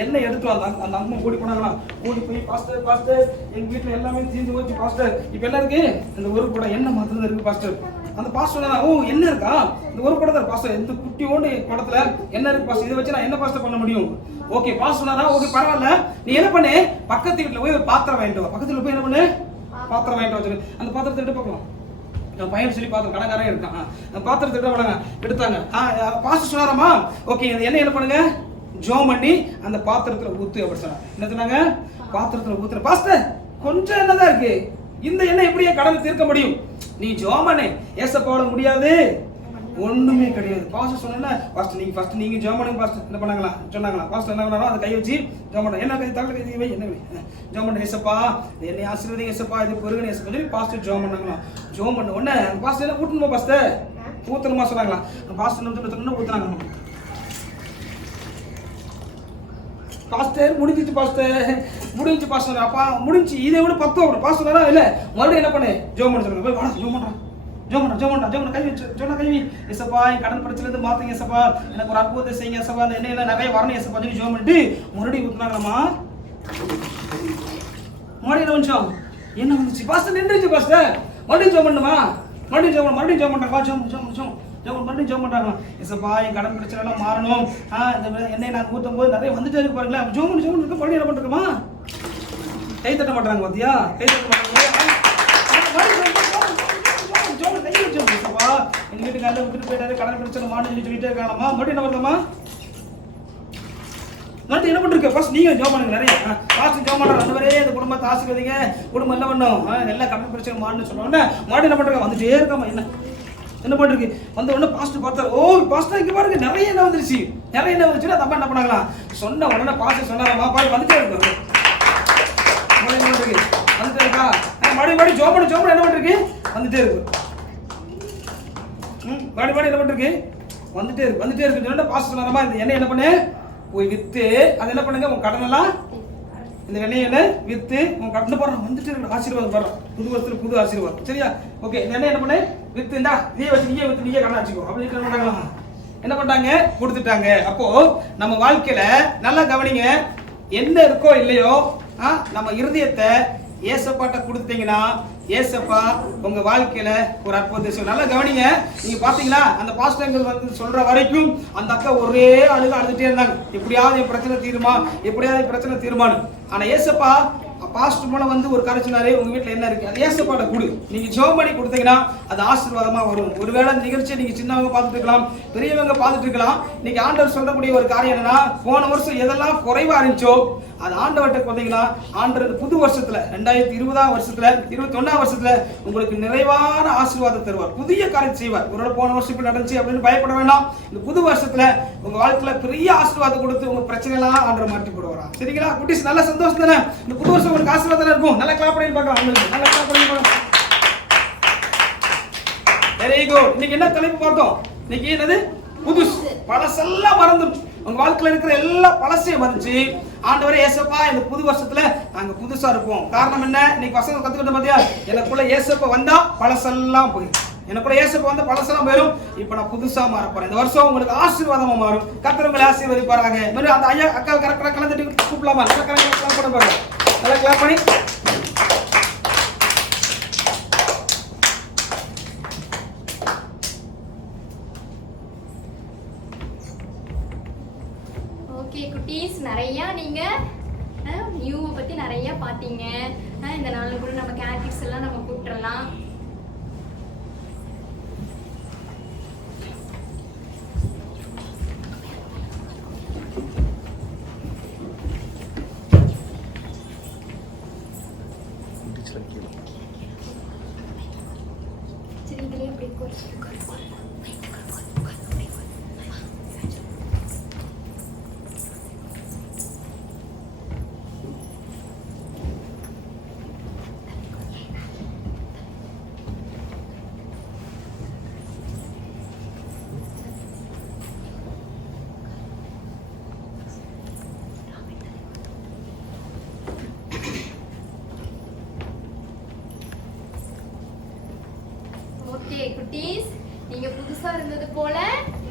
எண்ணெய் எடுத்து வா. அந்த அம்மா ஓடி போனாங்களா, ஓடி போய் பாஸ்டர் எங்க வீட்டுல எல்லாமே தீர்ந்து போச்சு பாஸ்டர், இப்ப என்ன இருக்கு, இந்த ஒரு கூட எண்ணெய் மாத்திரம் இருக்கு பாஸ்டர். அந்த பாஸ்டர் சொன்னா, ஓ என்ன இருக்கா, இந்த ஒரு குடம் தான் பாஸ்டர், இந்த குட்டியோண்டு குடத்துல என்ன இருக்கு பாஸ்டர், இதை வச்சு நான் என்ன பாஸ்டர் பண்ண முடியும். ஓகே பாஸ்டர் சொன்னாரா, ஓகே பரவாயில்ல, நீ என்ன பண்ணு பக்கத்து வீட்டுல போய் ஒரு பாத்திரம் வாங்கிட்டு வா, பக்கத்துல போய் என்ன பண்ணு பாத்திரம் வாங்கிட்டு வச்சு அந்த பாத்திரத்தை எடுத்து பார்க்கலாம். பையன் சொல்லி பார்த்தோம், கடைக்காரன் இருக்கான், பாத்திரத்தை எடுத்தாங்க. பாஸ்டர் சொன்னாராமா, ஓகே இந்த எண்ணெய் என்ன பண்ணுங்க ஜோம் பண்ணி அந்த பாத்திரத்துல ஊத்து அப்படி சொன்னாங்க. என்ன சொன்னாங்க, பாத்திரத்துல ஊத்துற பாஸ்டர் கொஞ்சம் என்னதான் இருக்கு, இந்த எண்ணெய் எப்படியே கடனை தீர்க்க முடியும், நீ ஜோம் பண்ணு, ஏசப்பாவோட முடியாது ஒண்ணுமே கிடையாது. பாஸ்டர் சொன்னா ஃபர்ஸ்ட் நீங்க ஜோம் பண்ணுங்க பாஸ்டர். என்ன பண்ணாங்களா சொன்னாங்களா, பாஸ்டர் என்ன பண்ணாரோ அதை கை வச்சு ஜோம் பண்ண, என்ன கை தள்ள கை வை, என்ன ஜோம் பண்ண, ஏசப்பா என்னை ஆசீர்வதிங்க ஏசப்பா, இது பொறுங்க ஏசப்பா சொல்லி பாஸ்டர் ஜோம் பண்ணாங்களா. ஜோம் பண்ண உடனே பாஸ்டர் என்ன ஊட்டணுமா பாஸ்டர், ஊத்தணுமா சொன்னாங்களா. பாஸ்டர் என்ன ஊத்துனாங்க, பாஸ்டர் முடிஞ்சிச்சு பாஸ்டர், அப்பா முடிஞ்சு இதை விட 10 பாஸ்டர் இல்ல மறுபடியும் என்ன பண்ணு ஜோம் பண்ண சொல்லுங்க, போய் ஜோம் பண்றான் கை வச்சு சொன்ன கை ஏசப்பா என் கடன் பிரச்சனை இருந்து மாத்துங்க ஏசப்பா, எனக்கு ஒரு அற்புதத்தை செய்யுங்க ஏசப்பா, அந்த எண்ணெயில நிறைய வரணும் ஏசப்பா சொல்லி ஜோம் பண்ணிட்டு மறுபடியும் ஊத்துனாங்களாமா. மறுபடியும் நிமிஷம் என்ன வந்துச்சு பாஸ்டர், நின்றுச்சு பாஸ்டர், மறுபடியும் ஜோம் பண்ணுமா, மறுபடியும் ஜோம் பண்றாங்க, மறுபடியும் ஜோம் பண்றாங்க, ஏசப்பா என் கடன் பிரச்சனை எல்லாம் மாறணும், இந்த எண்ணெய் நாங்கள் ஊத்தும் போது நிறைய வந்துட்டே இருக்கு பாருங்களேன், ஜோம் பண்ணி மறுபடியும் என்ன பண்றோமா, கை தட்ட மாட்டாங்க பாத்தியா, கை தட்ட மாட்டாங்க, எங்க வீட்டுக்கு நல்ல விட்டுட்டு போயிட்டாரு, கடன் பிரச்சனை மாறணும்னு சொல்லிட்டே இருக்காங்கம்மா. மறுபடியும் என்ன பண்ணுறோமா, மறுபடியும் என்ன பண்ணிருக்க ஃபர்ஸ்ட் நீங்க ஜோம் பண்ணுங்க, நிறைய பாஸ்டர் ஜோம் பண்றாங்க, அந்த மாதிரியே இந்த குடும்பத்தை ஆசீர்வதிங்க, குடும்பம் என்ன பண்ணும் எல்லா கடன் பிரச்சனை மாறணும்னு சொன்னோன்னே மறுபடியும் என்ன பண்றாங்க, வந்துட்டே இருக்காமா, என்ன பண்ணிருக்கு. வந்த உடனே பாஸ்டர் பார்த்தாரு, ஓ பாஸ்டர் இங்க பாருங்க நிறைய என்ன வந்துருச்சுன்னா தப்பா என்ன பண்ணாங்களா, சொன்ன உடனே பாஸ்டர் சொன்னாராமா, பாரு வந்துட்டே இருக்கு இருக்கா, மறுபடியும் ஜோம் பண்ண என்ன பண்ணிருக்கு, வந்துட்டே இருக்கு, மறுபடியும் என்ன பண்ணிருக்கு, வந்துட்டே இருக்கு. பாஸ்டர் சொன்னாராமா, இந்த எண்ணெய் என்ன பண்ணு போய் வித்து அது என்ன பண்ணுங்க உங்க கடன் எல்லாம் இந்த எண்ணெயில வித்து உங்க கடன் போடுறோம், வந்துட்டு இருக்கு ஆசீர்வாதம் போடுறோம், புது வருஷத்துல புது ஆசீர்வாதம், சரியா. ஓகே இந்த எண்ணெய் என்ன பண்ணு வித்து இந்தா இதே வச்சு நீயே கடன் வச்சுக்கோ அப்படின்னு என்ன பண்ணாங்களா, என்ன பண்ணாங்க கொடுத்துட்டாங்க. அப்போ நம்ம வாழ்க்கையில நல்லா கவனிங்க, என்ன இருக்கோ இல்லையோ நம்ம இருதயத்தை ஏசப்பாட்ட கொடுத்தீங்கன்னா ஏசப்பா உங்க வாழ்க்கையில ஒரு அற்புதத்தை செய்வார். நல்லா கவனிங்க. நீங்க பாத்தீங்களா அந்த பாஸ்டர்கள் வந்து சொல்ற வரைக்கும் அந்த அக்கா ஒரே அழுதுட்டே இருந்தாங்க, எப்படியாவது என் பிரச்சனை தீருமா, எப்படியாவது பிரச்சனை தீருமான்னு. ஆனா ஏசப்பா பாஸ்டர் மூலம் வந்து ஒரு காரியம் சொன்னாரு, உங்க வீட்டுல என்ன இருக்கு அது ஏசப்பாட்ட கொடு, நீங்க ஜெபம் பண்ணி கொடுத்தீங்கன்னா அது ஆசீர்வாதமா வரும். ஒருவேளை அந்த நிகழ்ச்சியை நீங்க சின்னவங்க பார்த்துட்டு இருக்கலாம், பெரியவங்க பார்த்துட்டு இருக்கலாம். இன்னைக்கு ஆண்டவர் சொல்லக்கூடிய ஒரு காரியம் என்னன்னா, போன வருஷம் எதெல்லாம் குறைவா இருந்துச்சோ அது ஆண்டவர்கிட்ட பார்த்தீங்கன்னா ஆண்டவர் புது வருஷத்துல 2020 வருஷத்துல 21 வருஷத்துல உங்களுக்கு நிறைவான ஆசீர்வாதம் தருவார், புதிய காரியம் செய்வார். ஒருவேளை போன வருஷம் இப்படி நடந்துச்சு அப்படின்னு பயப்பட வேண்டாம். இந்த புது வருஷத்துல உங்க வாழ்க்கையில பெரிய ஆசீர்வாதம் கொடுத்து உங்க பிரச்சனை எல்லாம் ஆண்டவர் மாற்றி போடுவாரா. சரிங்களா குட்டீஸ்? நல்ல சந்தோஷம் தானே? இந்த புது வருஷம் உங்களுக்கு ஆசீர்வாதம் இருக்கும். நல்லா கிளாப் பண்ணி பார்க்கலாம், உங்களுக்கு நல்லா கிளாப் பண்ணி பார்க்கலாம். Very good. இன்னைக்கு என்ன தலைப்பு பார்த்தோம்? இன்னைக்கு என்னது? புதுசு. பழசெல்லாம் மறந்துடும். உங்க வாழ்க்கையில இருக்கிற எல்லா பழசையும் மறந்துச்சு ஆண்டவரே ஏசப்பா இந்த புது வருஷத்துல நாங்க புதுசா இருப்போம். காரணம் என்ன? இன்னைக்கு வசனம் கத்துக்கிட்ட பாத்தியா, எனக்குள்ள ஏசப்பா வந்தா பழசெல்லாம் போயிடும், எனக்குள்ள ஏசப்பா வந்து பழசெல்லாம் போயிடும், இப்ப நான் புதுசா மாற போறேன். இந்த வருஷம் உங்களுக்கு ஆசீர்வாதமா மாறும். கர்த்தர் உங்களை ஆசீர்வதிப்பாராங்க. அந்த ஐயா அக்கா கரெக்டா கலந்துட்டு கூப்பிடலாமா? நல்லா கிளாப் பண்ண பாருங்க, நல்லா கிளாப் பண்ணி. ஓகே குட்டீஸ், நிறைய நீங்க நியூவை பத்தி நிறைய பாத்தீங்க. இந்த நாள்ல கூட நம்ம கேட்டிக்ஸ் எல்லாம் நம்ம கூப்பிட்டுறலாம். சரி, இதுலயே அப்படியே குட்டீஸ், நீங்க புதுசா இருந்தது போல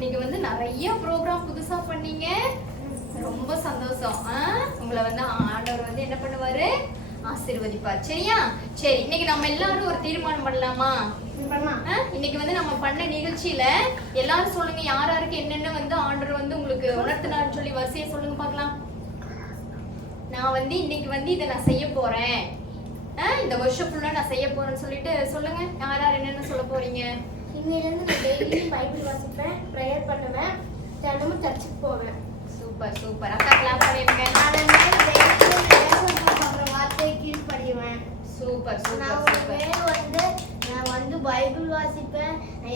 நீங்க வந்து நிறைய ப்ரோக்ராம் புதுசா பண்ணீங்க. ரொம்ப சந்தோஷம். உங்களை வந்து ஆண்டவர் வந்து என்ன பண்ணுவாரு? ஆசீர்வதிப்பார். சரியா? சரி, இன்னைக்கு நம்ம எல்லாரும் ஒரு தீர்மானம் பண்ணலாமா? இன்னைக்கு வந்து நம்ம பண்ண நிகழ்ச்சியில எல்லாரும் சொல்லுங்க, யார் யாருக்கு என்னென்ன வந்து ஆண்டவர் வந்து உங்களுக்கு உணர்த்தினார்னு சொல்லி வரிசையை சொல்லுங்க பார்க்கலாம். நான் வந்து இன்னைக்கு வந்து இதை நான் செய்ய போறேன், இந்த வருஷம் ஃபுல்லா நான் செய்ய போறேன்னு சொல்லிட்டு சொல்லுங்க. யார் யார் என்னென்ன சொல்ல போறீங்க? இன்னையிலிருந்து நான் டெய்லி பைபிள் வாசிப்பேன், ப்ரேயர் பண்ணுவேன், தினமும் சர்ச்சுக்கு போவேன். Super super. அக்கா கிளாப் பண்ணிருங்க. வார்த்தையை கீழ்படிவேன். சூப்பர் நான் சூப்பர். நான் வந்து பைபிள் வாசிப்பேன்,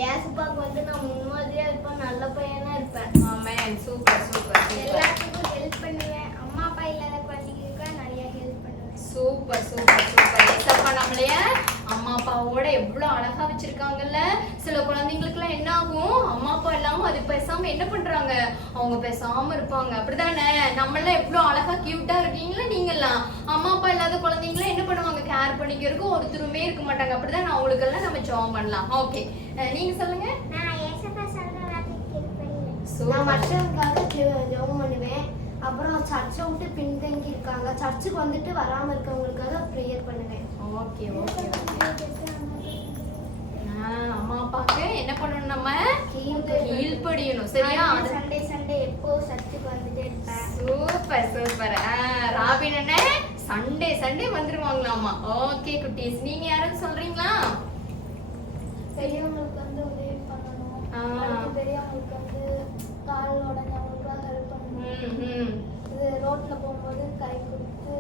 ஏசப்பாக்கு வந்து நான் முன்மாதிரியா இருப்பேன், நல்ல பையனா இருப்பேன். ஆமென். Super super super. எல்லாத்துக்கும் ஹெல்ப் பண்ணுவேன். அம்மா அப்பா இல்லாத குழந்தைங்களுக்கு நிறைய ஹெல்ப் பண்ணுவேன். Super super super. ஏசப்பா நம்மளைய அம்மா அப்பாவோட எவ்வளவு அழகா வச்சிருக்காங்கல்ல. சில குழந்தைங்களுக்குலாம் என்ன ஆகும், அம்மா அப்பா இல்லாம அது பேசாம என்ன பண்றாங்க, அவங்க பேசாம இருப்பாங்க. அப்படிதானே? நம்ம எல்லாம் எவ்வளவு அழகா கியூட்டா இருக்கீங்களா நீங்கெல்லாம். அம்மா அப்பா இல்லாத குழந்தைங்களாம் என்ன பண்ணுவாங்க, கேர் பண்ணிக்கிறதுக்கு ஒருத்தருமே இருக்க மாட்டாங்க. அப்படிதான் அவங்களுக்கு எல்லாம் நம்ம ஜாப் பண்ணலாம். ஓகே, நீங்க சொல்லுங்க. நான் ஏசப்பா சொல்ற வார்த்தைக்கு ஹெல்ப் பண்ணுவேன். நான் சூப்பர். மற்றவங்களுக்காக ஜெபம் பண்ணுவேன். அப்புறம் சர்ச்சை விட்டு பின்தங்கி இருக்காங்க, சர்ச்சுக்கு வந்துட்டு வராம இருக்கவங்களுக்காக ப்ரேயர் பண்ணுவேன். Okay okay okay. அம்மா அப்பாக்கு என்ன பண்ணணும், நம்ம கீழ்ப்படியணும். சரியா? சண்டே சண்டே எப்போ சர்ச்சுக்கு வந்துட்டே இருப்பேன். Super super. ராபின் அண்ணே சண்டே சண்டே வந்துருவாங்களாமா. ஓகே குட்டீஸ், நீங்க யாரும் சொல்றீங்களா? பெரியவங்களுக்கு வந்து உதவி பண்ணணும், பெரியவங்களுக்கு வந்து கால் உடஞ்சவங்களுக்குலாம் ஹெல்ப் பண்ணணும், இது ரோட்ல போகும்போது கை கொடுத்து.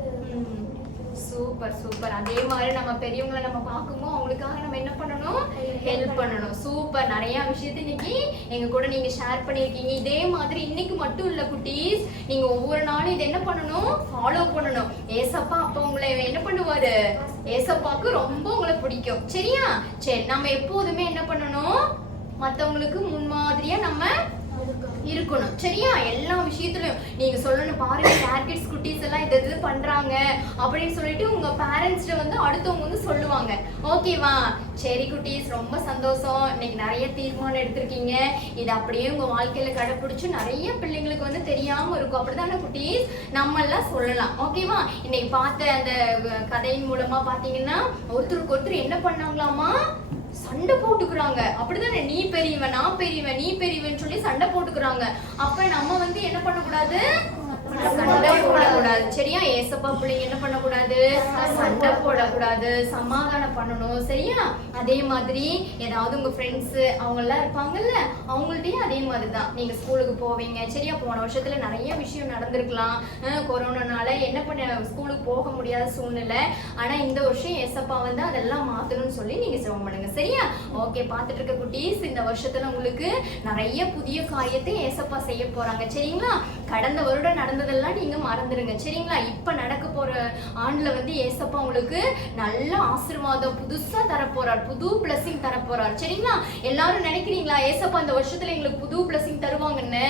Super super. அதே மாதிரி நம்ம பெரியவங்களை நம்ம பார்க்கும்போது அவங்களுக்காக நம்ம என்ன பண்ணணும், ஹெல்ப் பண்ணணும். சூப்பர். நிறைய விஷயத்தை இன்னைக்கு எங்க கூட நீங்க ஷேர் பண்ணிருக்கீங்க. இதே மாதிரி இன்னைக்கு மட்டும் இல்ல குட்டீஸ், நீங்க ஒவ்வொரு நாளும் இதை என்ன பண்ணணும், ஃபாலோ பண்ணணும். ஏசப்பா அப்ப உங்களை என்ன பண்ணுவாரு, ஏசப்பாக்கு ரொம்ப உங்களை பிடிக்கும். சரியா? சரி, நம்ம எப்போதுமே என்ன பண்ணணும், மத்தவங்களுக்கு முன்மாதிரியா நம்ம இருக்கணும். சரியா? எல்லா விஷயத்துலயும் நீங்க சொல்லணும். பாருங்க, கேர் கிட்ஸ் குட்டீஸ் எல்லாம் இதை பண்றாங்க அப்படின்னு சொல்லிட்டு உங்க பேரண்ட்ஸ்ட வந்து அடுத்தவங்க வந்து சொல்லுவாங்க. ஓகேவா? சரி குட்டீஸ், ரொம்ப சந்தோஷம். இன்னைக்கு நிறைய தீர்மானம் எடுத்திருக்கீங்க. இது அப்படியே உங்க வாழ்க்கையில கடைபிடிச்சு நிறைய பிள்ளைங்களுக்கு வந்து தெரியாம இருக்கும். அப்படிதானே குட்டீஸ்? நம்ம எல்லாம் சொல்லலாம். ஓகேவா? இன்னைக்கு பார்த்த அந்த கதையின் மூலமா பாத்தீங்கன்னா ஒருத்தருக்கு ஒருத்தர் என்ன பண்ணாங்களாமா, சண்டை போட்டுக்கிறாங்க. அப்படிதானே? நீ பெரியவன், நான் பெரியவன், நீ பெரியவன் சொல்லி சண்டை போட்டுக்கிறாங்க. அப்ப நம்ம வந்து என்ன பண்ணக்கூடாது, சண்டை போடக்கூடாது. சரியா? ஏசப்பா பிள்ளைங்க என்ன பண்ணக்கூடாது, சண்டை போடக்கூடாது, சமாதானம் பண்ணணும். சரியா? அதே மாதிரி ஏதாவது உங்க ஃப்ரெண்ட்ஸ் அவங்க எல்லாம் இருப்பாங்கல்ல, அவங்கள்ட்டயும் அதே மாதிரிதான். நீங்க ஸ்கூலுக்கு போவீங்க. சரியா? போன வருஷத்துல நிறைய விஷயம் நடந்திருக்கலாம். கொரோனானால என்ன பண்ண ஸ்கூலுக்கு போக முடியாத சூழ்நிலை. ஆனா இந்த வருஷம் ஏசப்பா வந்து அதெல்லாம் மாத்தணும்னு சொல்லி நீங்க சிரமம் பண்ணுங்க. சரியா? ஓகே, பாத்துட்டு இருக்க குட்டீஸ், இந்த வருஷத்துல உங்களுக்கு நிறைய புதிய காரியத்தை ஏசப்பா செய்ய போறாங்க. சரிங்களா? கடந்த வருடம் நடந்ததெல்லாம் நீங்க மறந்துடுங்க. சரிங்களா? இப்ப நடக்க போற ஆண்டுல வந்து ஏசப்பா உங்களுக்கு நல்ல ஆசீர்வாதம் புதுசா தரப்போறார், புது பிளஸிங் தரப்போறார். சரிங்களா? எல்லாரும் நினைக்கிறீங்களா ஏசப்பா இந்த வருஷத்துல எங்களுக்கு புது பிளஸிங் தருவாங்கன்னு?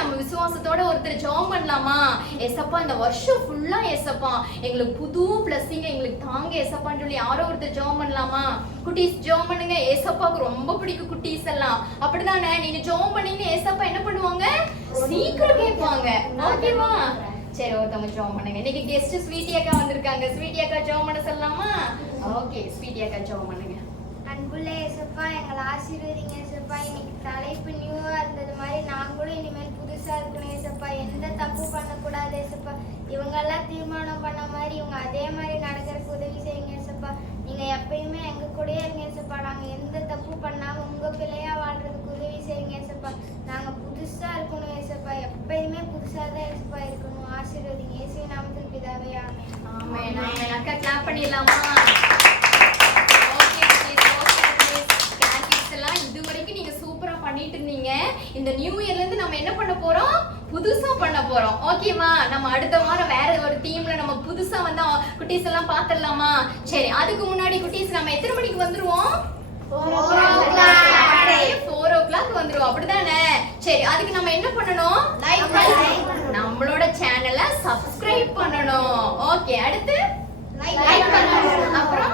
நம்ம விசுவாசத்தோட ஒருத்தர் ஜெபம் பண்ணலாமா? ஏசப்பா இந்த வருஷம் ஃபுல்லா ஏசப்பா எங்களுக்கு புது பிளஸிங் எங்களுக்கு தாங்க ஏசப்பான்னு சொல்லி யாரோ ஒருத்தர் ஜெபம் பண்ணலாமா? குட்டீஸ் ஜெபம் பண்ணுங்க. ஏசப்பாவுக்கு ரொம்ப பிடிக்கும் குட்டீஸ் எல்லாம். அப்படிதானே? நீங்க ஜெபம் பண்ணீங்க, ஏசப்பா என்ன பண்ணுவாங்க, சீக்கிரம் கேட்பாங்க. ஓகேவா? சரி, ஒருத்தவங்க ஜெபம் பண்ணுங்க. இன்னைக்கு கெஸ்ட் ஸ்வீட்டி அக்கா வந்திருக்காங்க. ஸ்வீட்டி அக்கா ஜெபம் பண்ண சொல்லலாமா? ஓகே, ஸ்வீட்டி அக்கா ஜெபம் பண்ணுங்க. அன்புள்ள ஏசப்பா, எங்களை ஆசீர்வதிங்க ஏசப்பா. இன்னைக்கு தலைப்பு நியூவா இருந்தது மாதிரி நாங்களும் இனிமேல் புதுசா இருக்கணும் ஏசப்பா. எந்த தப்பு பண்ணக்கூடாது ஏசப்பா. இவங்கெல்லாம் தீர்மானம் பண்ண மாதிரி இவங்க அதே மாதிரி நடக்கிறதுக்கு உதவி செய்யுங்க ஏசப்பா. நீங்க எப்பயுமே எங்க கூடயே இருங்க ஏசப்பா. நாங்க எந்த தப்பு பண்ணாம உங்க பிள்ளையா வாழ்றதுக்கு உதவி செய்யுங்க ஏசப்பா. நாங்க புதுசா இருக்கணும் ஏசப்பா. எப்பயுமே புதுசா தான் ஏசப்பா இருக்கணும். ஆசீர்வதிங்க. இயேசுவின் நாமத்தில் பிதாவே, ஆமென். ஆமென், ஆமென். அக்கா கிளாப் பண்ணிடலாமா? இதுவரைக்கும் நீங்க சூப்பரா பண்ணிட்டு இருந்தீங்க. இந்த நியூ இயர்ல இருந்து நம்ம என்ன பண்ண போறோம், புதுசா பண்ண போறோம். ஓகேவா? நம்ம அடுத்த வாரம் வேற ஒரு டீம்ல நம்ம புதுசா வந்து குட்டீஸ் எல்லாம் பாத்துடலாமா? சரி, அதுக்கு முன்னாடி குட்டீஸ் நம்ம எத்தனை மணிக்கு வந்துருவோம்? 4 o'clock வந்துருவோம். அப்படிதானே? சரி, அதுக்கு நம்ம என்ன பண்ணணும், நம்மளோட சேனலை சப்ஸ்கிரைப் பண்ணணும். ஓகே, அடுத்து லைக் பண்ணணும். அப்புறம்